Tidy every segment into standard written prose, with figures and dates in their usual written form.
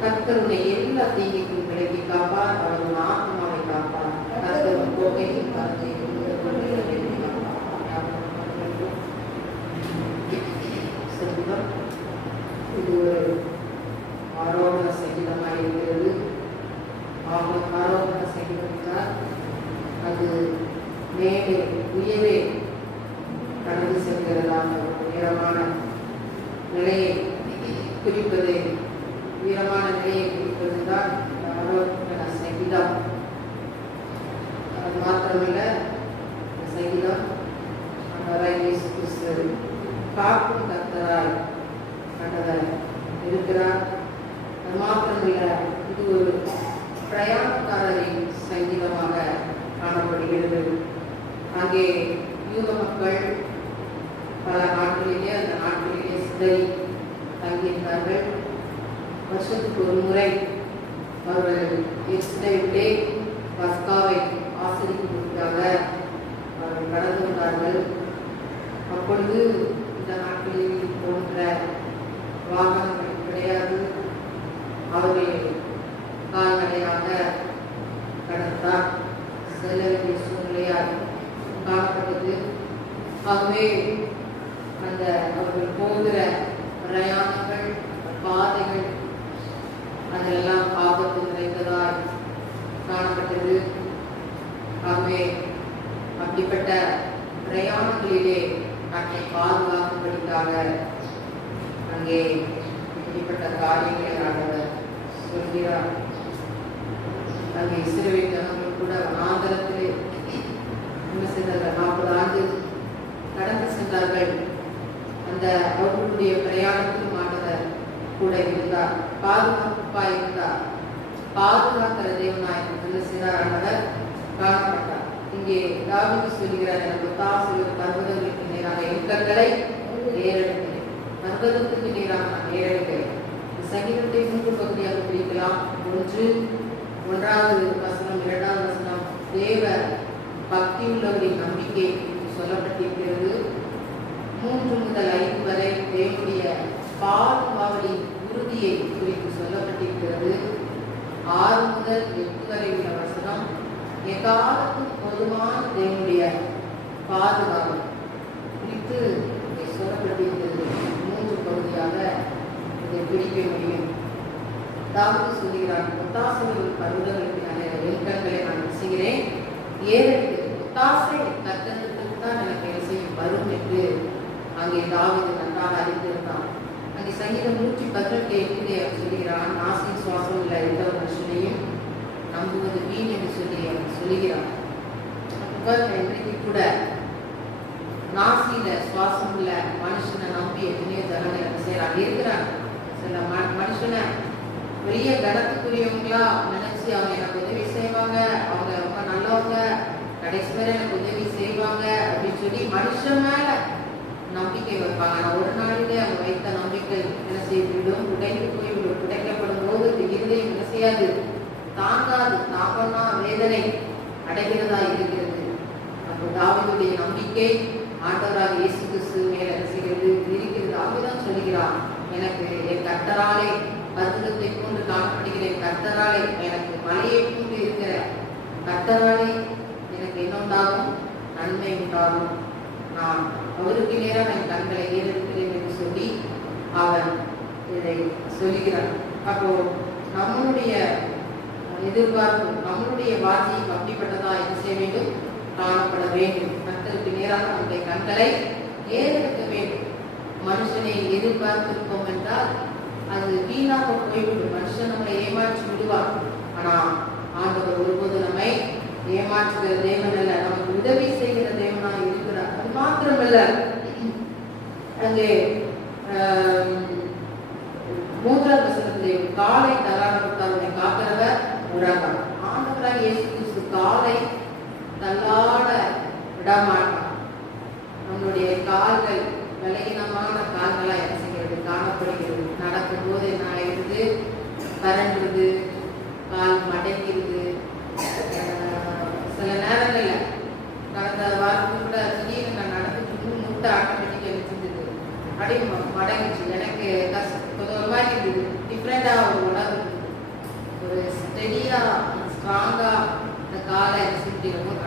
கர்த்தருடைய எல்லா தீமைக்கும் விலக்கி காப்பார். அவருடைய ஆத்மாவை காப்பார். கர்த்தர் கோகையும் இது ஒரு ஆரோகண சங்கீதமாக இருக்கிறது. ஆரோகண சங்கீதம் அது மேலே உயரே கடந்து செல்கிறதான உயரமான நிலையை குறிப்பது, உயரமான நிலையை குறிப்பதுதான் ஆரோகண சங்கீதம். அது மாத்திரமல்ல, இந்த சங்கீதம் இயேசு கிறிஸ்து காக்கும் கர்த்தராய் கண்டவர் இருக்கிறார். அது மாத்திரமல்ல, இது ஒரு பிரயாணக்காரரின் சங்கீதமாக காணப்படுகிறது. அங்கே யூத மக்கள் பல நாட்களிலே அந்த நாட்களிலே சிதறி தங்கியிருந்தார்கள். வருஷத்துக்கு ஒரு முறை அவர்கள் எருசலேமிலே பஸ்காவை ஆசரிப்பதற்காக அவர்கள் கடந்து வந்தார்கள். அப்பொழுது இந்த நாட்களில் போன்ற வாகனங்கள் கிடையாது. அவர்கள் கால்நடையாக கடந்தார் செல்ல வேண்டிய சூழ்நிலையாக காணப்பட்டது. ஆகவே அந்த அவர்கள் போகிற பிரயாணங்கள், பாதைகள் அதெல்லாம் ஆபத்து நிறைந்ததாய் காணப்பட்டது. ஆகவே அப்படிப்பட்ட பிரயாணங்களிலே தன்னை பாதுகாக்கும்படிக்காக அங்கே இப்படிப்பட்ட காரியங்களை ஆண்டவர் சொல்கிறார். அங்கே இஸ்ரவேல் ஜனங்கள் கூட வனாந்தரத்திலே என்ன செய்தார்கள்? 40 ஆண்டு கடந்து சென்றார்கள். அந்த அவர்களுடைய பிரயாணத்திலும் ஆண்டவர் கூட இருந்தார், பாதுகாப்பாய் இருந்தார். பாதுகாக்கிற தேவனாய் என்ன செய்தார்? ஆண்டவர் காணப்பட்டார். இங்கே தாவீது சொல்கிறார், எனக்கு ஒத்தாசையோர் பர்வதங்களுக்கு நேராக என் கண்களை ஏறெடுக்கிறேன், பர்வதத்துக்கு நேராக நான் ஏறெடுக்கிறேன். சங்கீதத்தை 3 பகுதியாக பிரிக்கலாம். 1வது வசனம், 2வது வசனம் தேவ பக்தியுள்ளவரின் நம்பிக்கை என்று சொல்லப்பட்டிருக்கிறது. 3 முதல் 5 வரை தேவனுடைய பாதுகாவலின் உறுதியை குறித்து சொல்லப்பட்டிருக்கிறது. 6 முதல் 8 வரை உள்ள வசனம் எக்காலத்தும் பொதுவான தேவனுடைய பாதுகாவல் குறித்து சொல்லப்பட்டிருக்கிறது. 3 பகுதியாக இதை பிடிக்க முடியும். தாவீது சொல்கிறார், ஒத்தாசைகள் பருவதங்களுக்கு எண்களை நான் செய்கிறேன், ஏறெடுத்து ஒத்தாசை கர்த்தருக்கு தான் எனக்கு என்ன செய்யும் வரும் என்று அங்கே தாவீது நன்றாக அறிந்திருந்தான். அங்கே சங்கீதம் 118 சொல்கிறான், நாசின் சுவாசம் உள்ள எந்த ஒரு மனுஷனையும் நம்புவது வீண் என்று சொல்லி சொல்லுகிறான். இன்றைக்கு கூட நாசியில சுவாசம் உள்ள மனுஷனை நம்பி எத்தனையோ ஜனங்கள் என்ன செய்யறாங்க இருக்கிறாங்க. சில பெரிய கனத்துக்குரியவங்களா நினைச்சு அவங்க எனக்கு உதவி செய்வாங்க, அவங்க ரொம்ப நல்லவங்க, கடைசி வரை எனக்கு உதவி செய்வாங்க அப்படின்னு சொல்லி மனுஷன் மேல நம்பிக்கை வைப்பாங்க. ஆனால் ஒரு நாளிலே அவங்க வைத்த நம்பிக்கை என்ன செய்துவிடும்? உடைந்து போய்விடும். உடைக்கப்படும் போது இருதயம் என்ன செய்யாது? தாங்காது. தாங்கன்னா வேதனை அடைகிறதா இருக்கிறது. அப்போ தாவீதுடைய நம்பிக்கை ஆண்டவராக இயேசு கிறிஸ்து மேல என்ன செய்கிறது? இருக்கிறது. அவர்தான் சொல்கிறார், எனக்கு என் கர்த்தராலே பரிசுத்தத்தை கொண்டு காணப்படுகிற என் கர்த்தராலே, எனக்கு மலையை கொண்டு இருக்கிற கர்த்தராலே எனக்கு என்ன உண்டாகும்? நன்மை உண்டாகும். நான் அவருக்கு நேரம் என் கண்களை ஏறெடுக்கிறேன் என்று சொல்லி அவன் இதை சொல்லுகிறான். அப்போ நம்மளுடைய எதிர்பார்ப்பு, நம்மளுடைய வாஞ்சியும் அப்படிப்பட்டதா என்ன செய்ய வேண்டும்? காணப்பட வேண்டும். கர்த்தருக்கு நேராக நம்முடைய கண்களை ஏறெடுக்க வேண்டும். மனுஷனை எதிர்பார்த்திருப்போம் என்றால் அது வீணாக போய்விடும். மனுஷன் நம்மை ஏமாற்றி விடுவார். ஆனால் ஆண்டவர் ஒருபோது நம்மை ஏமாற்றுகிற தேவன் அல்ல, நமக்கு உதவி செய்கிற தேவனாக இருக்கிறார். அது மாத்திரமல்ல, அங்கே 3வது வசனத்திலே காலை தள்ளாடப்பட்டவனை காக்கிறவர் உறங்கார். ஆண்டவராக இயேசு கிறிஸ்து காலை தள்ளாட விடமாட்டார். நம்முடைய கால்கள் பலகீனமான கால்களாக என்ன செய்கிறது? காணப்படுகிறது. நடக்கும் போது என்ன ஆயிடுது? கரண்டுது, கால் மடங்கிடுது. சில நேரங்களில் கடந்த வாரத்துக்கு கூட திடீர்னு நான் நடந்துட்டு முட்டை ஆட்டோமேட்டிக்காக இருந்தது, அப்படியே மடங்கிச்சு. எனக்கு ஒரு மாதிரி இருந்தது, டிஃப்ரெண்டாக ஒரு உணர்வு இருந்தது. ஒரு ஸ்டெடியாக ஸ்ட்ராங்காக அந்த காலை சுற்றிடும்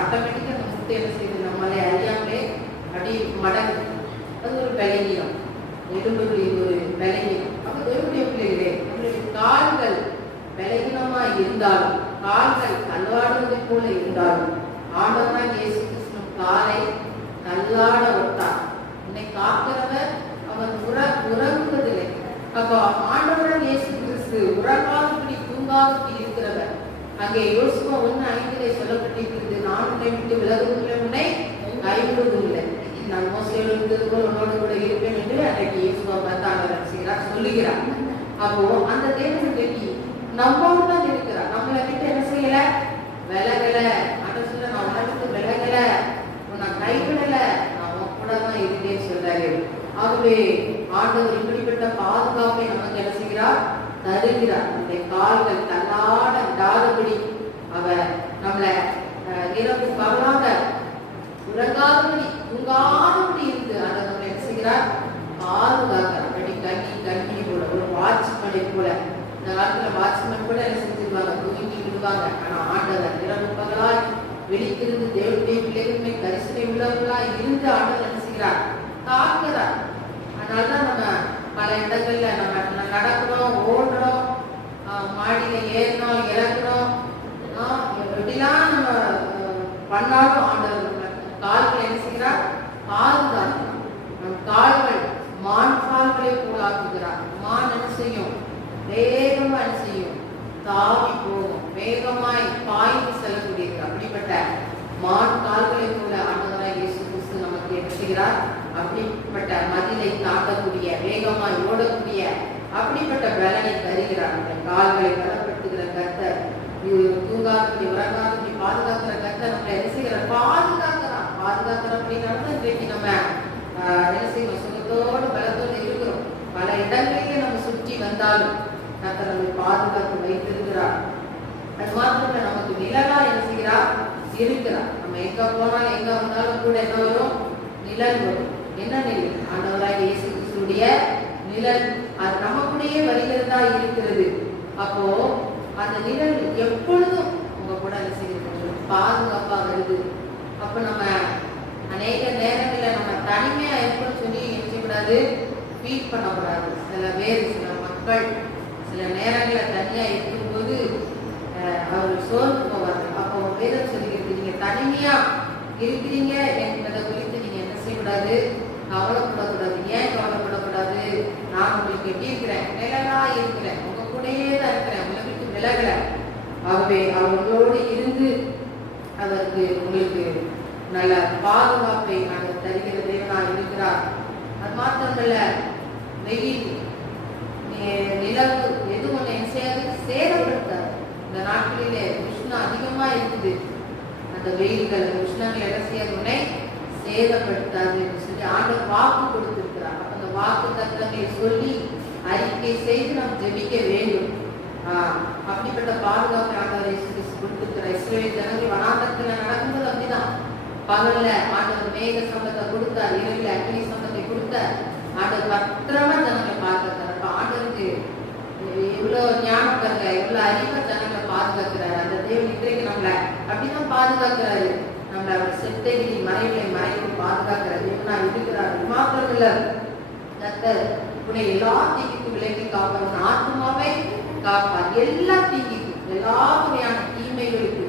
ஆட்டோமேட்டிக்காக அந்த முட்டை என்ன செய்யுது? நம்மளே அறியாமலே அப்படி மடங்கு. அது ஒரு பலகீனம், எலும்புடைய ஒரு பலகீனம். அப்போ தேவனுடைய பிள்ளைகளே, நம்மளுடைய கால்கள் பலகீனமாக இருந்தாலும், கால்கள் தள்ளாடுவதை போல இருந்தாலும், ஆண்டவராக இயேசு கிறிஸ்து காலை தள்ளாட விட்டார். என்னை காக்கிறவர் அவன் உறங்குவதில்லை. அப்போ ஆண்டவராக இயேசு கிறிஸ்து உறங்காதபடி தூங்காதபடி இருக்கிறவர். அங்கே யோசுவா 1:5 சொல்லப்பட்டிருக்கிறது, நான் உன்னை விட்டு விலகுவதில்லை, உன்னை கைவிடுவதில்லை, நான் மோசையோடு இருந்தது போல் உன்னோடு கூட இருப்பேன் என்று அன்றைக்கு யோசுவா 10 சொல்லுகிறார். அப்போ அந்த தேவனை வெட்டி நம்மோடு தான் இருக்கிறார். நம்மளை விட்டு என்ன செய்யல? விலகல. ஆண்டவர் சொல்ல, நான் உன்னை விட்டு விலகல, உன்னை கைவிடல, நான் உன் கூட தான் இருக்கேன்னு சொல்றாரு. ஆகவே ஆண்டவர் இப்படிப்பட்ட பாதுகாப்பை நமக்கு என்ன செய்கிறார்? தருகிறார். நம்முடைய கால்கள் தள்ளாட விடாதபடி அவர் நம்மளை இரவு பகலாக உறங்காதபடி தூங்காதபடி இருந்து அதை நம்ம என்ன செய்கிறார்? பாதுகாக்கிறார். அப்படி கண்ணி போல, ஒரு வாட்ச்மேனை போல. இந்த காலத்துல வாட்ச்மேன் கூட என்ன செஞ்சிருவாங்க? தூங்கி விடுவாங்க. ஆனா ஆண்டவர் இரவு பகலாய் வெளித்திருந்து தேவனுடைய பிள்ளைகளுமே கரிசனை உள்ளவர்களாய் இருந்து ஆண்டவர் என்ன செய்கிறார்? காக்கிறார். அதனாலதான் நம்ம பல இடங்கள்ல நம்ம நடக்கிறோம், ஓடுறோம், மாடியில ஏறணும், இறக்குறோம், எப்படிலாம் நம்ம பண்ணாலும் ஆண்டவர் கால்களை என்ன செய்கிறார்? பாதுகாக்கிறார். நம் கால்கள் மான் கால்களை போலாக்குகிறார். மான் என்ன செய்யும்? வேகமா என்ன செய்யும்? தாவி போகும், வேகமாய் பாய்ந்து செல்லக்கூடியது. அப்படிப்பட்ட மான் கால்களை போல ஆண்டவராக இயேசு கிறிஸ்து நமக்கு என்ன செய்கிறார்? அப்படிப்பட்ட மதிலை தாக்கக்கூடிய, வேகமாய் ஓடக்கூடிய அப்படிப்பட்ட பலனை தருகிறார். அந்த கால்களை பலப்படுத்துகிற கர்த்தர், தூங்காதபடி உறங்காதபடி பாதுகாக்கிற கர்த்தர் நம்மளை என்ன செய்கிறார்? பாதுகாக்கிறார். அப்படின்னாலும் இன்றைக்கு நம்ம என்ன செய்யணும்? சுகத்தோடு பலத்தோடு இருக்கிறோம். பல இடங்களிலே நம்ம சுற்றி வந்தாலும் கர்த்தர் நம்மை பாதுகாத்து வைத்திருக்கிறார். அது மாத்திரம் நமக்கு நிழலா என்ன செய்கிறார்? இருக்கிறார். நம்ம எங்க போனாலும் எங்க வந்தாலும் கூட என்ன வரும்? நிழல் வரும். என்ன நிழல்? ஆண்டவராகிய இயேசு கிறிஸ்துவுடைய நிழல். அது நமக்குள்ளேயே வருகிறதா இருக்கிறது. அப்போ அந்த நிழல் எப்பொழுதும் உங்க கூட என்ன செய்கிறது? பாதுகாப்பா வருது. அப்ப நம்ம அநேக நேரங்களில் நம்ம தனிமையா இருக்குன்னு சொல்லி என்ன செய்யக்கூடாது? ஃபீல் பண்ணக்கூடாது. சில மக்கள் சில நேரங்களில் தனியா இருக்கும்போது அவர்கள் சோர்ந்து போவார்கள். அப்போ வேதம் சொல்லிக்கிறது, நீங்க தனிமையா இருக்கிறீங்க என்பதை குறித்து நீங்க என்ன செய்யக்கூடாது? கவலைப்படக்கூடாது. ஏன் கவலைப்படக்கூடாது? நான் உங்களுக்கு எப்படி இருக்கிறேன்? நிழலா இருக்கிறேன், உங்க கூடயே தான் இருக்கிறேன், உங்களை விட்டு விலகல. ஆகவே அவர்களோடு இருந்து அவருக்கு உங்களுக்கு நல்ல பாதுகாப்பை நாங்கள் தருகிற தேவனாக இருக்கிறார். அது மாத்திரமல்ல, வெயில், நிலவு எது ஒன்று அது உன்னை சேதப்படுத்தாது என்று சொல்லி ஆண்டவர் வாக்கு கொடுத்திருக்கிறார். அப்ப அந்த வாக்கு தத்தங்களை சொல்லி அறிக்கை செய்து நாம் ஜெபிக்க வேண்டும். அப்படிப்பட்ட பாதுகாப்பு ஆண்டவர் கொடுத்திருக்கிறார். இஸ்ரவேல் ஜனங்கள் வனாந்தரத்துல நடக்கும்போது அப்படிதான். பகல்ல ஆண்டவர் மேக சம்பத்தை கொடுத்தார், இரவில் அக்னி சம்பத்தை கொடுத்தார். ஆண்டவர் பத்திரமா ஜனங்களை பாதுகாத்தார். அப்ப ஆண்டவருக்கு எவ்வளவு ஞானம் பாருங்க, எவ்வளவு அறிவா ஜனங்களை பாதுகாக்கிறாரு. அந்த தேவன் இன்றைக்கு நம்மளை அப்படிதான் பாதுகாக்கிறாரு. நம்மளை அவர் செட்டைகளை மறைகளை மறைகளை பாதுகாக்கிற தேவனா இருக்கிறார். மாத்திரம் இல்ல, கர்த்தர் உன்னை எல்லா தீங்குக்கும் விலக்கி காப்பார், ஆத்மாவை காப்பார். எல்லா தீங்குக்கும், எல்லா வகையான தீமைகளுக்கு,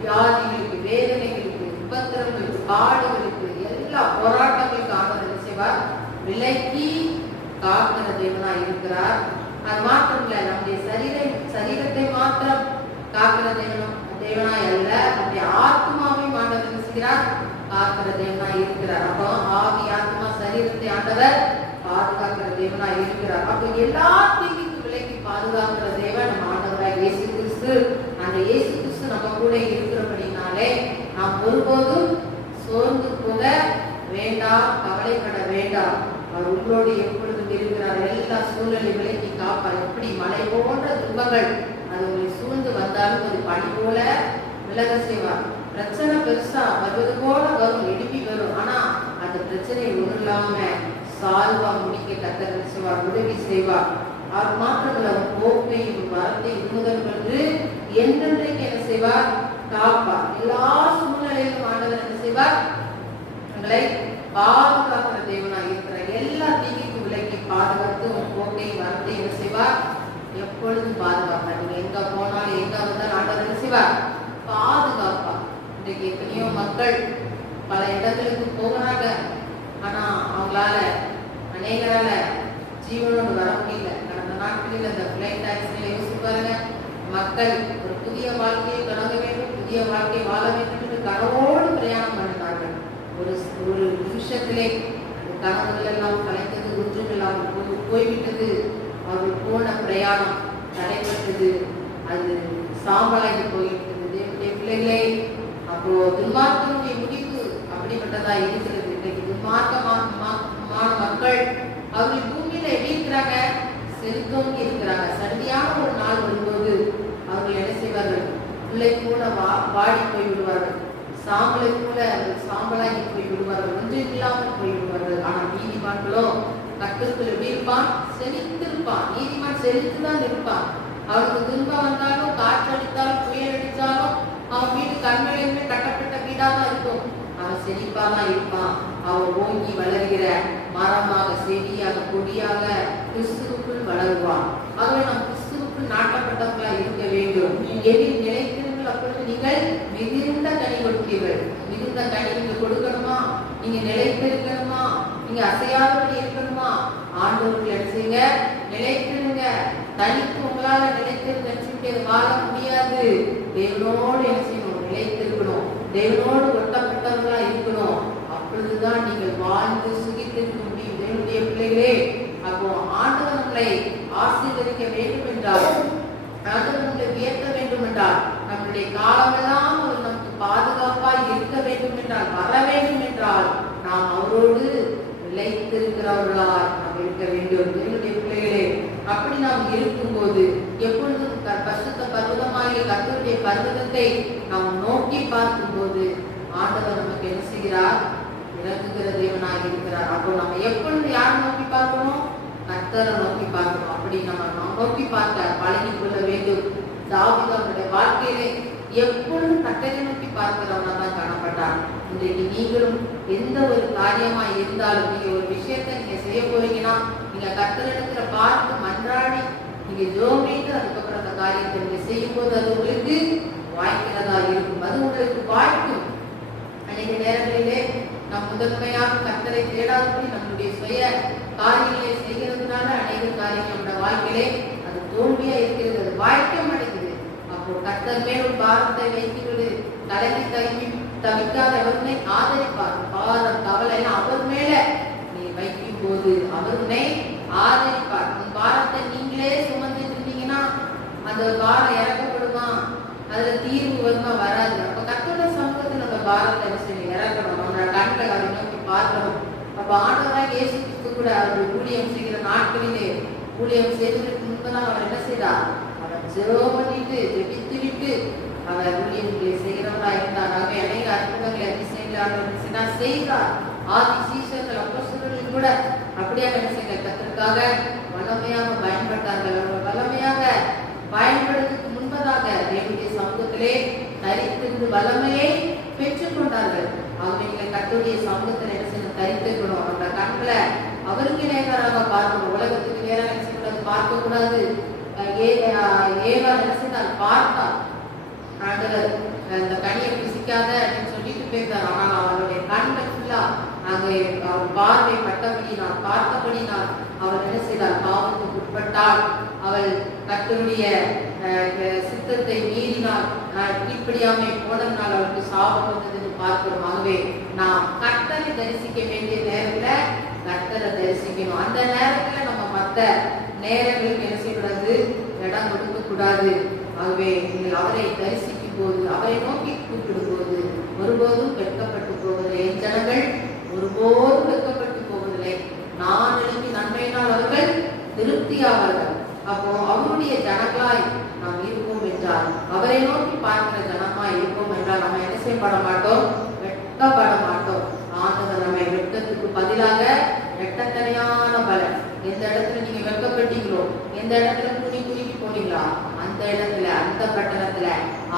வியாதிகளுக்கு, வேதனைகளுக்கு, உபத்திரங்களுக்கு, பாடுகளுக்கு, எல்லா போராட்டங்களுக்கு ஆண்டவர் செய்வார், விலக்கி காக்கிற தேவனா இருக்கிறார். அது மாத்திரம் இல்ல, நம்முடைய சரீரத்தை மாத்திரம் காக்கிற தேவனாய் அல்ல, நம்முடைய ஆத்மாவை ஆண்டவர் என்ன செய்கிறார், காக்கிற தேவனாய் இருக்கிறார். அப்போ ஆவி, ஆத்மா, சரீரத்தை ஆண்டவர் பாதுகாக்கிற தேவனாய் இருக்கிறார். அப்போ எல்லா தீங்குக்கும் விலக்கி பாதுகாக்கிற தேவன் நம்ம ஆண்டவராய் இயேசு கிறிஸ்து. அந்த இயேசு கிறிஸ்து நம்ம கூட இருக்கிறபடினாலே நாம் ஒருபோதும் சோர்ந்து போக வேண்டாம், கவலைப்பட வேண்டாம். அவர் உங்களோடு எப்பொழுதும் இருக்கிறார். எல்லா சூழலை விலக்கி காப்பார். எப்படி மழை போன்ற துன்பங்கள் அது உங்களை சூழ்ந்து வந்தாலும் ஒரு பனி போல விலக செய்வார். பிரச்சனை பெருசா வருவது போல வரும், எழுப்பி வரும். ஆனா அந்த பிரச்சனை ஒன்றும் இல்லாம சால்வா முடிக்க கர்த்தர் செய்வார், உதவி செய்வார். அவர் மாத்திரமல்ல, போக்கையும் வரத்தையும் முதல் கொண்டு என்றென்றைக்கு என்ன செய்வார், காப்பார். எல்லா சூழ்நிலையிலும் ஆண்டவர் என்ன செய்வார், உங்களை பாதுகாக்கிற தேவனாக இருக்கிறார். எல்லா தீங்குக்கும் விலக்கி பாதுகாத்து உன் போக்கையும் வரத்தையும் என்ன செய்வார், எப்பொழுதும் பாதுகாப்பார். நீங்க எங்க போனாலும் எங்க வந்தாலும் ஆண்டவர் என்ன செய்வார், பாதுகாப்பார். இன்றைக்கு எத்தனையோ மக்கள் பல இடங்களுக்கு போகிறாங்க, ஆனா அவங்களால அநேகரால ஜீவனோடு வர முடியல. கடந்த நாட்களில் அந்த பிளைட் ஆக்சிடென்ட்ல யோசிச்சு பாருங்க, மக்கள் ஒரு புதிய வாழ்க்கையை தொடங்க வேண்டும், புதிய வாழ்க்கை வாழ வேண்டும் என்று கனவோடு பிரயாணம் பண்ணினார்கள். ஒரு நிமிஷத்திலே கனவுகள் எல்லாம் கலைத்தது, ஒன்றுமெல்லாம் போய்விட்டது. அவர்கள் போன பிரயாணம் தடைப்பட்டது, அது சாம்பலாகி போய்விட்டது. தேவனுடைய பிள்ளைகளை, அப்போ துன்மார்க்கனுடைய முடிவு அப்படிப்பட்டதா இருக்கிறது. இன்றைக்கு துன்மார்க்கமான மக்கள் அவர்கள் பூமியில எப்படி இருக்கிறாங்க, செலுத்தோங்கி இருக்கிறாங்க. சண்டியான ஒரு நாள் வரும்போது அவர்கள் என்ன செய்வார்கள், பிள்ளை கூட வாடி போய் விடுவார்கள், சாம்பலை கூட சாம்பலாகி போய் விடுவார்கள், ஒன்று இல்லாமல் போய் விடுவார்கள். ஆனால் நீதிமான்களோ கட்டுக்குள் எப்படி இருப்பான், செழித்திருப்பான். நீதிமான் செழித்துதான் இருப்பான். அவனுக்கு துன்பம் வந்தாலும், காற்றடித்தாலும், புயல் அடித்தாலும் அவன் வீடு கண்மலையுமே கட்டப்பட்ட வீடாதான் இருக்கும். அவன் செழிப்பாதான் இருப்பான். அவன் ஓங்கி வளர்கிற மரமாக, செடியாக, கொடியாக கிறிஸ்துவுக்குள் வளருவான். ஆகவே நாம் கிறிஸ்துவுக்குள் நாட்டப்பட்டவர்களா இருக்க வேண்டும். எதில் நிலைத்திருங்கள், அப்பொழுது நீங்கள் மிகுந்த கனி கொடுப்பீர்கள். மிகுந்த கனி நீங்க கொடுக்கணுமா, நீங்க நிலைத்திருக்கணுமா, நீங்க அசையாதபடி இருக்கணுமா, ஆண்டவர்கள் எடுத்துங்க, நிலைத்திருங்க. தனித்து உங்களால நிலைத்திருக்க வாழ முடியாது. தேவனோடு என்ன செய்யணும், நிலைத்திருக்கணும். தேவனோடு ஒட்டப்பட்டவர்களா இருக்கணும். அப்பொழுதுதான் நீங்கள் வாழ்ந்து சுகித்திருக்க முடியும். தேவனுடைய பிள்ளைகளே, அப்போ ஆண்டவர் நம்மளை ஆசீர்வதிக்க வேண்டும் என்றால், ஆண்டவர் நம்மளை உயர்த்த வேண்டும் என்றால், நம்மளுடைய காலமெல்லாம் அவர் நமக்கு பாதுகாப்பாய் இருக்க வேண்டும் என்றால், வர வேண்டும் என்றால், நாம் அவரோடு நிலைத்திருக்கிறவர்களாய் நாம் இருக்க வேண்டும். தேவனுடைய பிள்ளைகளே, அப்படி நாம் இருக்கும்போது எப்பொழுதும் பரிசுத்த பர்வதமாகிய கர்த்தருடைய பர்வதத்தை நாம் நோக்கி பார்க்கும்போது ஆண்டவர் நமக்கு என்ன செய்கிறார், இறங்குகிற தேவனாக இருக்கிறார். அப்போ நம்ம எப்பொழுது யாரை நோக்கி பார்க்கணும், கர்த்தரை நோக்கி பார்க்கணும். அப்படி நம்ம நோக்கி பார்க்க பழகி கொள்ள வேண்டும். தாவீது அவருடைய வாழ்க்கையிலே எப்பொழுதும் கர்த்தரை நோக்கி பார்க்கிறவனா தான் காணப்பட்டார். இன்றைக்கு நீங்களும் எந்த ஒரு காரியமா இருந்தாலும், நீங்க ஒரு விஷயத்தை நீங்க செய்ய போறீங்கன்னா, நீங்க கர்த்தரிடத்துல பார்த்து மன்றாடி நீங்க ஜோமிட்டு அதுக்கப்புறம் அந்த காரியத்தை நீங்க செய்யும் போது அது உங்களுக்கு வாய்க்கிறதா இருக்கும். அது உங்களுக்கு வாய்க்கும். அநேக நேரங்களிலே நம் முதன்மையாக கர்த்தரை தேடாதபடி நம்மளுடைய சுய காரியங்களை செய்கிறதுனால அநேக காரியங்கள் நம்முடைய வாழ்க்கையிலே அது தோல்வியா இருக்கிறது, அது வாய்க்க மாட்டேங்குது. அப்போ கர்த்தர் மேல் ஒரு பாரத்தை வைக்கிறது. கலங்கி தவிக்காத அவருனை ஆதரிப்பார். பாரம் கவலை எல்லாம் அவர் மேல நீ வைக்கும் போது அவர் உன்னை ஆதரிப்பார். உன் பாரத்தை நீங்களே சுமந்து இருந்தீங்கன்னா அந்த பாரம் இறக்கப்படுமா, அதுல தீர்வு வருமா, வராது. அப்ப கர்த்தருடைய சமூகத்தில் நம்ம பாரத்தை இறக்கணும். பார்க்கிறோம். அப்ப ஆண்டவராக இயேசு கிறிஸ்து கூட அவர் ஊழியம் செய்கிற நாட்களிலே ஊழியம் செய்வதற்கு முன்பதான் அவர் என்ன செய்தார்? அவர் ஜெபம் பண்ணிட்டு ஜெபித்து விட்டு அவர் ஊழியங்களை செய்கிறவரா இருந்தார். ஆகவே அநேக அற்புதங்களை அதிசயங்களை செய்தார். ஆதி சீஷர்கள் அப்போஸ்தலர்கள் கூட அப்படியாக என்ன செய்ய கர்த்தருக்காக வல்லமையாக பயன்பட்டார்கள். அவர்கள் வல்லமையாக பயன்படுவதற்கு முன்பதாக தேவனுடைய சமூகத்திலே தரித்திருந்து வல்லமையை பெற்றுக் கொண்டார்கள். ஆகவே நீங்கள் கர்த்தருடைய சமூகத்தில் என்ன செய்ய தரித்திருக்கணும். அவரோட கண்களை அவருக்கு நேராக பார்க்கணும். உலகத்துக்கு நேராக என்ன செய்யக்கூடாது? பார்க்க கூடாது. ஏவா என்ன செய்தார்? பார்த்தார். ஆண்டவர் இந்த கனியை புசிக்காத அப்படின்னு சொல்லிட்டு போயிருந்தார். ஆனால் அவருடைய கண்கள் ஃபுல்லா அங்கே அவர் பார்வை பட்டபடினார், பார்த்தபடினார். அவர் என்ன செய்தார்? பாவத்துக்கு உட்பட்டால் அவள் கர்த்தருடைய சித்தத்தை மீறினார். இப்படியாமை போனதுனால் அவருக்கு சாபம் வந்தது பார்க்கிறோம். ஆகவே நாம் கர்த்தரை தரிசிக்க வேண்டிய நேரத்துல கர்த்தரை தரிசிக்கணும். அந்த நேரத்துல நம்ம மற்ற நேரங்களுக்கு என்ன செய்யக்கூடாது? இடம் கொடுக்க கூடாது. ஆகவே நீங்கள் அவரை தரிசிக்கும் போது, அவரை நோக்கி கூப்பிடும் போது ஒருபோதும் வெட்கப்பட்டு போவதில்லை. என் ஜனங்கள் ஒருபோதும் வெட்கப்பட்டு போவதில்லை. நான் எழுப்பி நன்மையினால் அவர்கள் திருப்தியாவார்கள். அப்போ அவருடைய ஜனங்களாய் நாம் இருப்போம் என்றால், அவரை நோக்கி பார்க்கிற ஜனமாய் இருப்போம் என்றால் நம்ம என்ன செய்யப்பட மாட்டோம்? வெட்கப்பட மாட்டோம். ஆண்டவர் நம்மை வெட்கத்துக்கு பதிலாக வெட்டத்தனையான பலன். எந்த இடத்துல நீங்க வெட்கப்பட்டீங்களோ, எந்த இடத்துல குறுக்கி போனீங்களா, அந்த இடத்துல அந்த பட்டணத்துல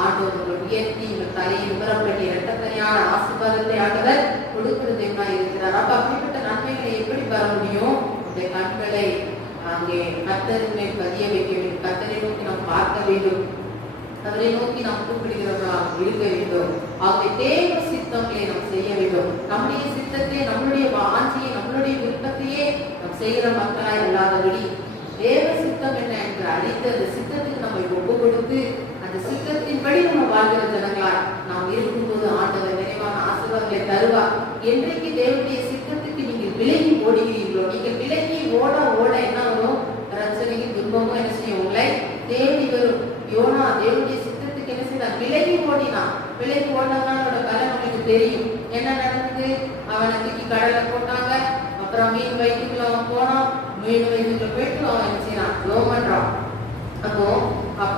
ஆண்டவர் உங்கள் உயர்த்தி உங்கள் தலையை விவரப்பட்டி இரட்டத்தனையான ஆசீர்வாதத்தை ஆண்டவர் கொடுக்கிறதா இருக்கிறார். அப்ப அப்படிப்பட்ட நன்மைகளை எப்படி பெற முடியும்? உடைய கண்களை அங்கே கர்த்தரின் மேல் பதிய வைக்க வேண்டும். கர்த்தரை நோக்கி நாம் பார்க்க வேண்டும். அவரை நோக்கி நாம் கூப்பிடுகிறவர்களாக இருக்க வேண்டும். ஆகவே தேவ சித்தங்களை நாம் செய்ய வேண்டும். நம்முடைய சித்தத்தை, நம்மளுடைய வாஞ்சியை, நம்மளுடைய விருப்பத்தையே நாம் செய்கிற மக்களாய் இல்லாதபடி தேவ சித்தம் என்ன என்று அறிந்து அந்த சித்தத்துக்கு நம்ம ஒப்பு கொடுத்து அந்த சித்தத்தின்படி நம்ம வாழ்கிற ஜனங்களாய் நாம் இருக்கும்போது ஆண்டவர் நிறைவான ஆசீர்வாதங்களை தருவார். என்றைக்கு தேவனுடைய சித்தத்துக்கு நீங்கள் விலகி ஓடுகிறீர்களோ, நீங்கள் விலகி ஓட ஓட என்ன வரும்? பிரச்சனையும் துன்பமும் என்ன செய்யும்? உங்களை தேடி வரும். யோனா தேவனுடைய சித்தத்துக்கு என்ன செய்தார்? விலகி ஓடினான். விலகி ஓடினவனோட கதை நமக்கு தெரியும். என்ன நடந்தது? அவனை தூக்கி கடலை போட்டாங்க. அப்புறம் மீன் வயிற்றுக்குள்ள அவன் போனான். மீன் வயிற்றுக்குள்ள போயிட்டு அவன் என்ன செய்யறான்? ஜெபம் பண்றான். அப்போ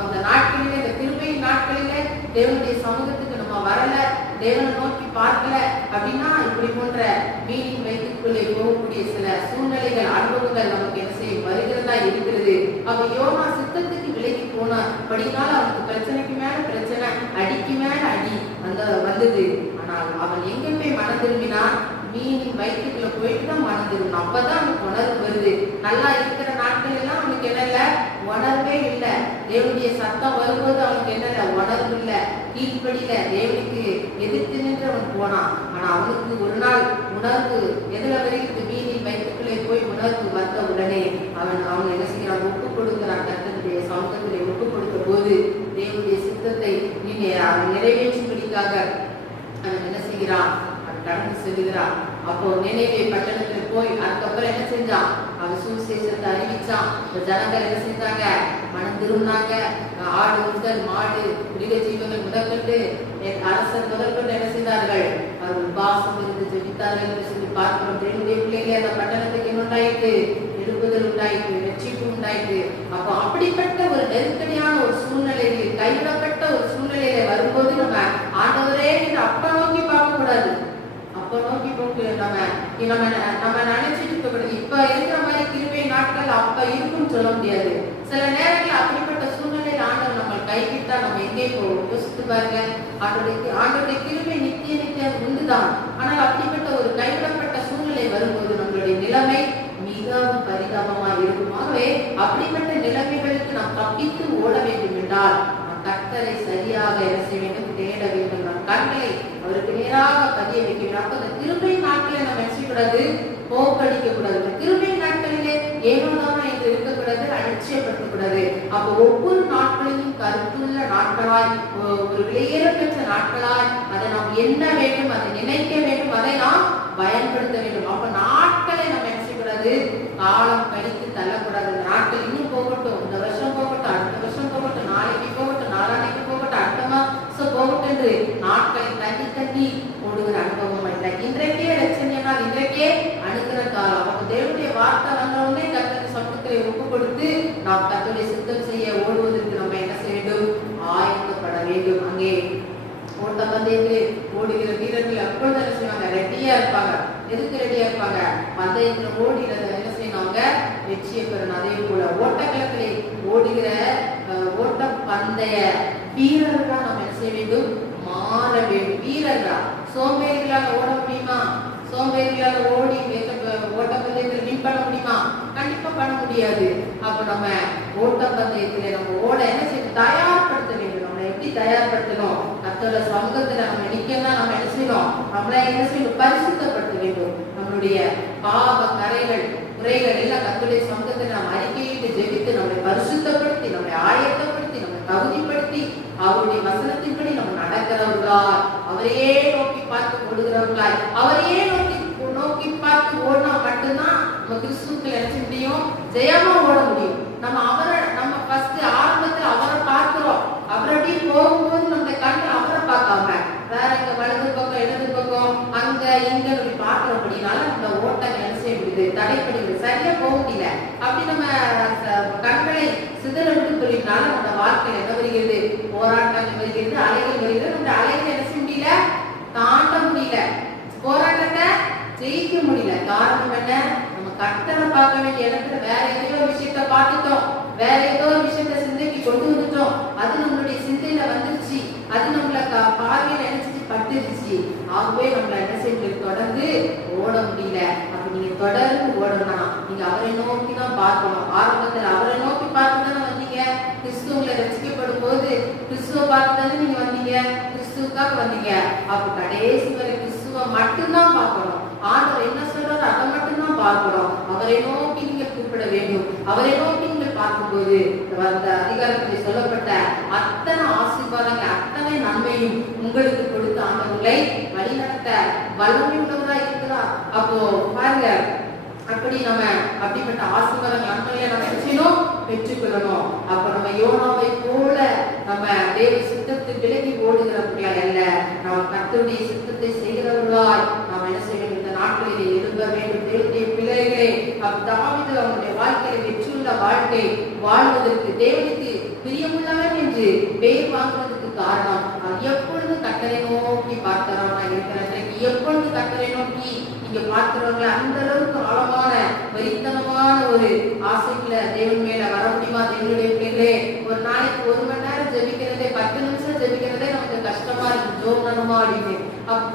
இந்த நாட்களிலே, இந்த கிருபையின் நாட்களிலே தேவனுடைய சமூகத்துக்கு நம்ம வரல, தேவனை நோக்கி பார்க்கல அப்படின்னா இப்படி போன்ற மீனின் வயிற்றுக்குள்ளே போகக்கூடிய சில சூழ்நிலைகள், அனுபவங்கள் நமக்கு என்ன செய்யும்? வருகிறதா இருக்கிறது. அப்ப யோனா சித்தத்துக்கு விலகி போனான். படினால அவனுக்கு பிரச்சனைக்கு மேல பிரச்சனை, அடிக்கு மேல அடி அந்த வந்தது. ஆனால் அவன் எங்க போய் மனம் திரும்பினான்? மீனின் வயிற்றுக்குள்ள போயிட்டு தான் மனம் திரும்பினான். அப்பதான் அவனுக்கு உணர்வு வருது. நல்லா இருக்கிற நாட்கள் எல்லாம் அவனுக்கு என்ன இல்லை? உணர்வே இல்லை. தேவனுடைய சத்தம் வரும்போது அவனுக்கு என்ன இல்லை? உணர்வு இல்லை, கீழ்படியில தேவனுக்கு எதிர்த்து நின்று அவன் போனான். ஆனா அவனுக்கு ஒரு நாள் உணர்வு எதுல வருகிறது? மீனின் வயிற்றுக்குள்ளே போய் உணர்வு வந்த உடனே அவன் என்ன செய்யறான்? ஒப்பு கொடுக்கிறான். கர்த்தருடைய சமூகத்திலே ஒப்பு கொடுத்த போது தேவனுடைய சித்தத்தை நிறைவேற்றும்படிக்காக அவன் என்ன செய்கிறான்? அவன் கடந்து செல்கிறான். அப்போ நினைவே பட்டணத்துல போய் அதுக்கப்புறம் என்ன செஞ்சான்? அவன் சுவிசேஷத்தை அறிவிச்சான். ஜனங்கள் என்ன செஞ்சாங்க? மனம் திரும்பினாங்க. ஆடு முதல் மாடு மிருக ஜீவங்கள் முதற்கொண்டு அரசர் முதற்கொண்டு என்ன செய்தார்கள்? அவர் உபாசம் இருந்து ஜெபித்தார்கள் என்று சொல்லி பார்க்கிறோம். தேவனுடைய பிள்ளைகளே, அந்த பட்டணத்துக்கு என்ன உண்டாயிட்டு? எழுப்புதல் உண்டாயிட்டு, வெற்றிப்பு உண்டாயிட்டு. அப்போ அப்படிப்பட்ட ஒரு நெருக்கடியான ஒரு சூழ்நிலையில், கைவிடப்பட்ட ஒரு சூழ்நிலையில வரும்போது நம்ம ஆண்டவரே என்று அப்ப நோக்கி பார்க்க கூடாது. அப்ப நோக்கி போக்கு நம்ம நினைச்சிட்டு இருக்கக்கூடாது. இப்ப இருக்கிற மாதிரி கிருபை நாட்கள் அப்ப இருக்குன்னு சொல்ல முடியாது. சில நேரங்கள் அப்படிப்பட்ட சூழ்நிலையில் ஆண்டவர் நம்ம கைவிட்டா நம்ம எங்கே போவோம்? யோசித்து பாருங்க. ஆண்டோடைய கிருபை நித்திய உண்டுதான். ஆனால் அப்படிப்பட்ட ஒரு கைவிடப்பட்ட சூழ்நிலை வரும்போது நம்மளுடைய நிலைமை மிகவும் பரிதாபமாக இருக்கும். ஆகவே அப்படிப்பட்ட நிலைமைகளுக்கு நாம் தப்பித்து ஓட வேண்டும் என்றால் கர்த்தரை சரியாக என்ன செய்ய வேண்டும்? தேட வேண்டும். நம் கண்களை அவருக்கு நேராக பதிய வைக்க வேண்டும். அப்ப அந்த கிருபை நாட்களை நம்ம என்ன செய்யக்கூடாது? போக்கடிக்க கூடாது. இந்த கிருபை நாட்களிலே ஏனோதானா என்று இருக்கக்கூடாது, அலட்சியப்படுத்தக்கூடாது. அப்ப ஒவ்வொரு நாட்களையும் கருத்துள்ள நாட்களாய், ஒரு விலையேற பெற்ற நாட்களாய் அதை நாம் எண்ண வேண்டும், அதை நினைக்க வேண்டும், அதை நாம் பயன்படுத்த வேண்டும். அப்ப நாட்களை நம்ம என்ன செய்யக்கூடாது? காலம் கழித்து தள்ளக்கூடாது. இந்த நாட்கள் இன்னும் போகட்டும், இந்த வருஷம் போகட்டும், அடுத்த வருஷம் போகட்டும், நாளைக்கு போகட்டும், நாளானைக்கு போகட்டும், அடுத்த மாசம் போகட்டும் என்று நாட்களை தண்ணி ஓடுகிற அனுபவம் இல்லை. இன்றைக்கே ரச்சனையானால் பந்தயத்திலே ஓடுகிற வீரர்கள் அப்பொழுது என்ன செய்வாங்க? ரெடியா இருப்பாங்க. எதுக்கு ரெடியா இருப்பாங்க? பந்தயத்துல ஓடி என்ன செய்யணும்? வெற்றியை பெறணும். அதே போல ஓட்டக்களத்திலே ஓடுகிற ஓட்ட பந்தய வீரர்களா நம்ம என்ன செய்ய வேண்டும்? மாற வேண்டும். வீரர்களா. சோம்பேறிகளாக ஓட முடியுமா? சோம்பேறிகளாக ஓடி ஓட்டப்பந்தயத்தில் வின் பண்ண முடியுமா? கண்டிப்பா பண்ண முடியாது. அப்ப நம்ம ஓட்டப்பந்தயத்துல நம்ம ஓட என்ன செய்யணும்? தயார்படுத்த வேண்டும். நம்ம எப்படி தயார்படுத்தணும்? கர்த்தருடைய சமூகத்துல நம்ம நிக்கணும்னா நம்ம என்ன செய்யணும்? நம்மளை என்ன செய்யணும்? பரிசுத்தப்படுத்த வேண்டும். நம்மளுடைய பாவ கரைகள் குறைகள் எல்லாம் கர்த்தருடைய சமூகத்துல நம்ம அறிக்கையிட்டு ஜெபித்து நம்மளை பரிசுத்தப்படுத்தி நம்மளை ஆயத்தப்படுத்தி நம்மளை தகுதிப்படுத்தி அவருடைய வசனத்தின்படி நம்ம நடக்கிறவர்களாய் அவரையே நோக்கி பார்த்து ஓடுகிறவர்களாய் அவரையே நோக்கி பார்த்து ஓடினா மட்டும்தான் நம்ம கிறிஸ்துவுக்கு நினைச்ச முடியும், ஜெயமா ஓட முடியும். நம்ம ஃபர்ஸ்ட் ஆரம்பத்துல அவரை பார்க்கிறோம். அவரடி போகும்போது நம்ம கண்ணு அவரை பார்க்காம வேற எங்க வலது பக்கம் இடது பக்கம் அங்க இங்க அப்படி பார்க்கிறபடினால அந்த ஓட்டம் என்ன செய்ய முடியுது? தடைப்படுகிறது. சரியா போக முடியல. அப்படி நம்ம கண்களை சிதற விட்டுனால நம்ம வாழ்க்கையில் என்ன வருகிறது? போராட்டங்கள் வருகிறது, அலைகள் வருகிறது. நம்ம அலைகள் என்ன செய்ய முடியல? தாண்ட முடியல. போராட்டத்தை ஜெயிக்க முடியல. காரணம் என்ன? நம்ம கர்த்தரை பார்க்க வேண்டிய இடத்துல வேற ஏதோ விஷயத்த பார்த்துட்டோம். வேற ஏதோ விஷயத்த சிந்தைக்கு கொண்டு வந்துட்டோம். அது நம்மளுடைய சிந்தையில வந்துருச்சு. அது நம்மள பார்வையில நினைச்சிட்டு பட்டுருச்சு. ஆகவே நம்மள என்ன செய்ய தொடர்ந்து ஓட முடியல. அப்ப நீங்க தொடர்ந்து ஓடணும். நீங்க அவரை நோக்கி தான் பார்க்கணும். ஆரம்பத்துல அவரை நோக்கி பார்த்து தானே வந்தீங்க. கிறிஸ்துவங்களை ரசிக்கப்படும் போது கிறிஸ்துவ பார்த்து தானே நீங்க வந்தீங்க. கிறிஸ்துவுக்காக வந்தீங்க. அப்ப கடைசி வரை கிறிஸ்துவ மட்டும்தான் பார்க்கணும். ஆண்டவர் என்ன சொல்றாரு அதை மட்டும்தான் பார்க்கணும். அவரை நோக்கி நீங்க கூப்பிட வேண்டும். அவரை நோக்கி நீங்க பார்க்கும்போது அந்த அதிகாரத்தில் சொல்லப்பட்ட அத்தனை ஆசீர்வாதங்கள் அத்தனை நன்மையும் உங்களுக்கு கொடுத்து ஆண்டவர்களை வழிநடத்த வல்லமை உள்ளவராக இருக்கிறார். அப்போ பாருங்க, அப்படி நம்ம அப்படிப்பட்ட ஆசீர்வாதங்கள் நன்மையை நம்ம செய்யணும், பெற்றுக்கொள்ளணும். அப்ப நம்ம யோனாவை போல நம்ம தேவ சித்தத்தை விலகி ஓடுகிறவர்களா அல்ல, நம்ம கர்த்தருடைய சித்தத்தை செய்கிறவர்களாய் நாம் என்ன செய்ய வேண்டும்? இந்த நாட்களிலே எழும்ப வேண்டும். தேவனுடைய பிள்ளைகளே, தாவீது அவனுடைய வாழ்க்கையில வெற்றியுள்ள வாழ்க்கை வாழ்வதற்கு தேவனுக்கு பிரியமுள்ளவன் என்று பெயர் வாங்குவதற்கு காரணம் எப்பொழுது கர்த்தரை நோக்கி பார்க்கிறவனா இருக்கிறார். எப்பொழுது கர்த்தரை நோக்கி இங்க பார்க்கிறவங்க அந்த அளவுக்கு ஆழமான வரித்தனமான ஒரு ஆசைக்குள்ள தேவன் மேல வர முடியுமா? தேவனுடைய பிள்ளைகளே, ஒரு நாளைக்கு 1 மணி நேரம் ஜெபிக்கிறதே 10 நிமிஷம் ஜெபிக்கிறதே நமக்கு கஷ்டமா இருக்கு. ஜோம் அப்படின்னு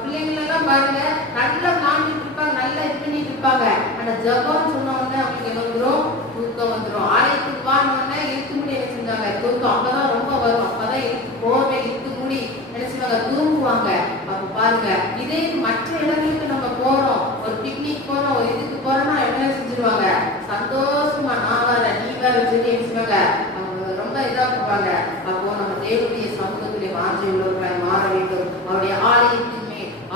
பிள்ளைகள் எல்லாம் பாருங்க, நல்லா விளாண்டுட்டு இருப்பாங்க, நல்லா இது பண்ணிட்டு இருப்பாங்க. ஆனா ஜபம் சொன்ன உடனே அவங்களுக்கு என்ன வந்துடும்? தூக்கம் வந்துடும். ஆலயத்துக்கு வாங்கினோடனே இழுத்து முடி என்ன செஞ்சாங்க? தூக்கம் அங்கதான் ரொம்ப வரும். அப்பதான் போர்வை இழுத்து முடி என்ன செய்வாங்க? தூங்குவாங்க. அப்ப பாருங்க, இதே மற்ற இடங்களுக்கு நம்ம போறோம், ஒரு பிக்னிக் போறோம், ஒரு இதுக்கு போறோம்னா என்ன செஞ்சிருவாங்க? சந்தோஷமா நான் வேற நீ வேற சொல்லி என்ன செய்வாங்க? அவங்க ரொம்ப இதா இருப்பாங்க. அப்போ நம்ம தேவனுடைய சமூகத்திலே வாஞ்சை உள்ளவர்களாய் மாற வேண்டும். அவருடைய ஆலயத்தின்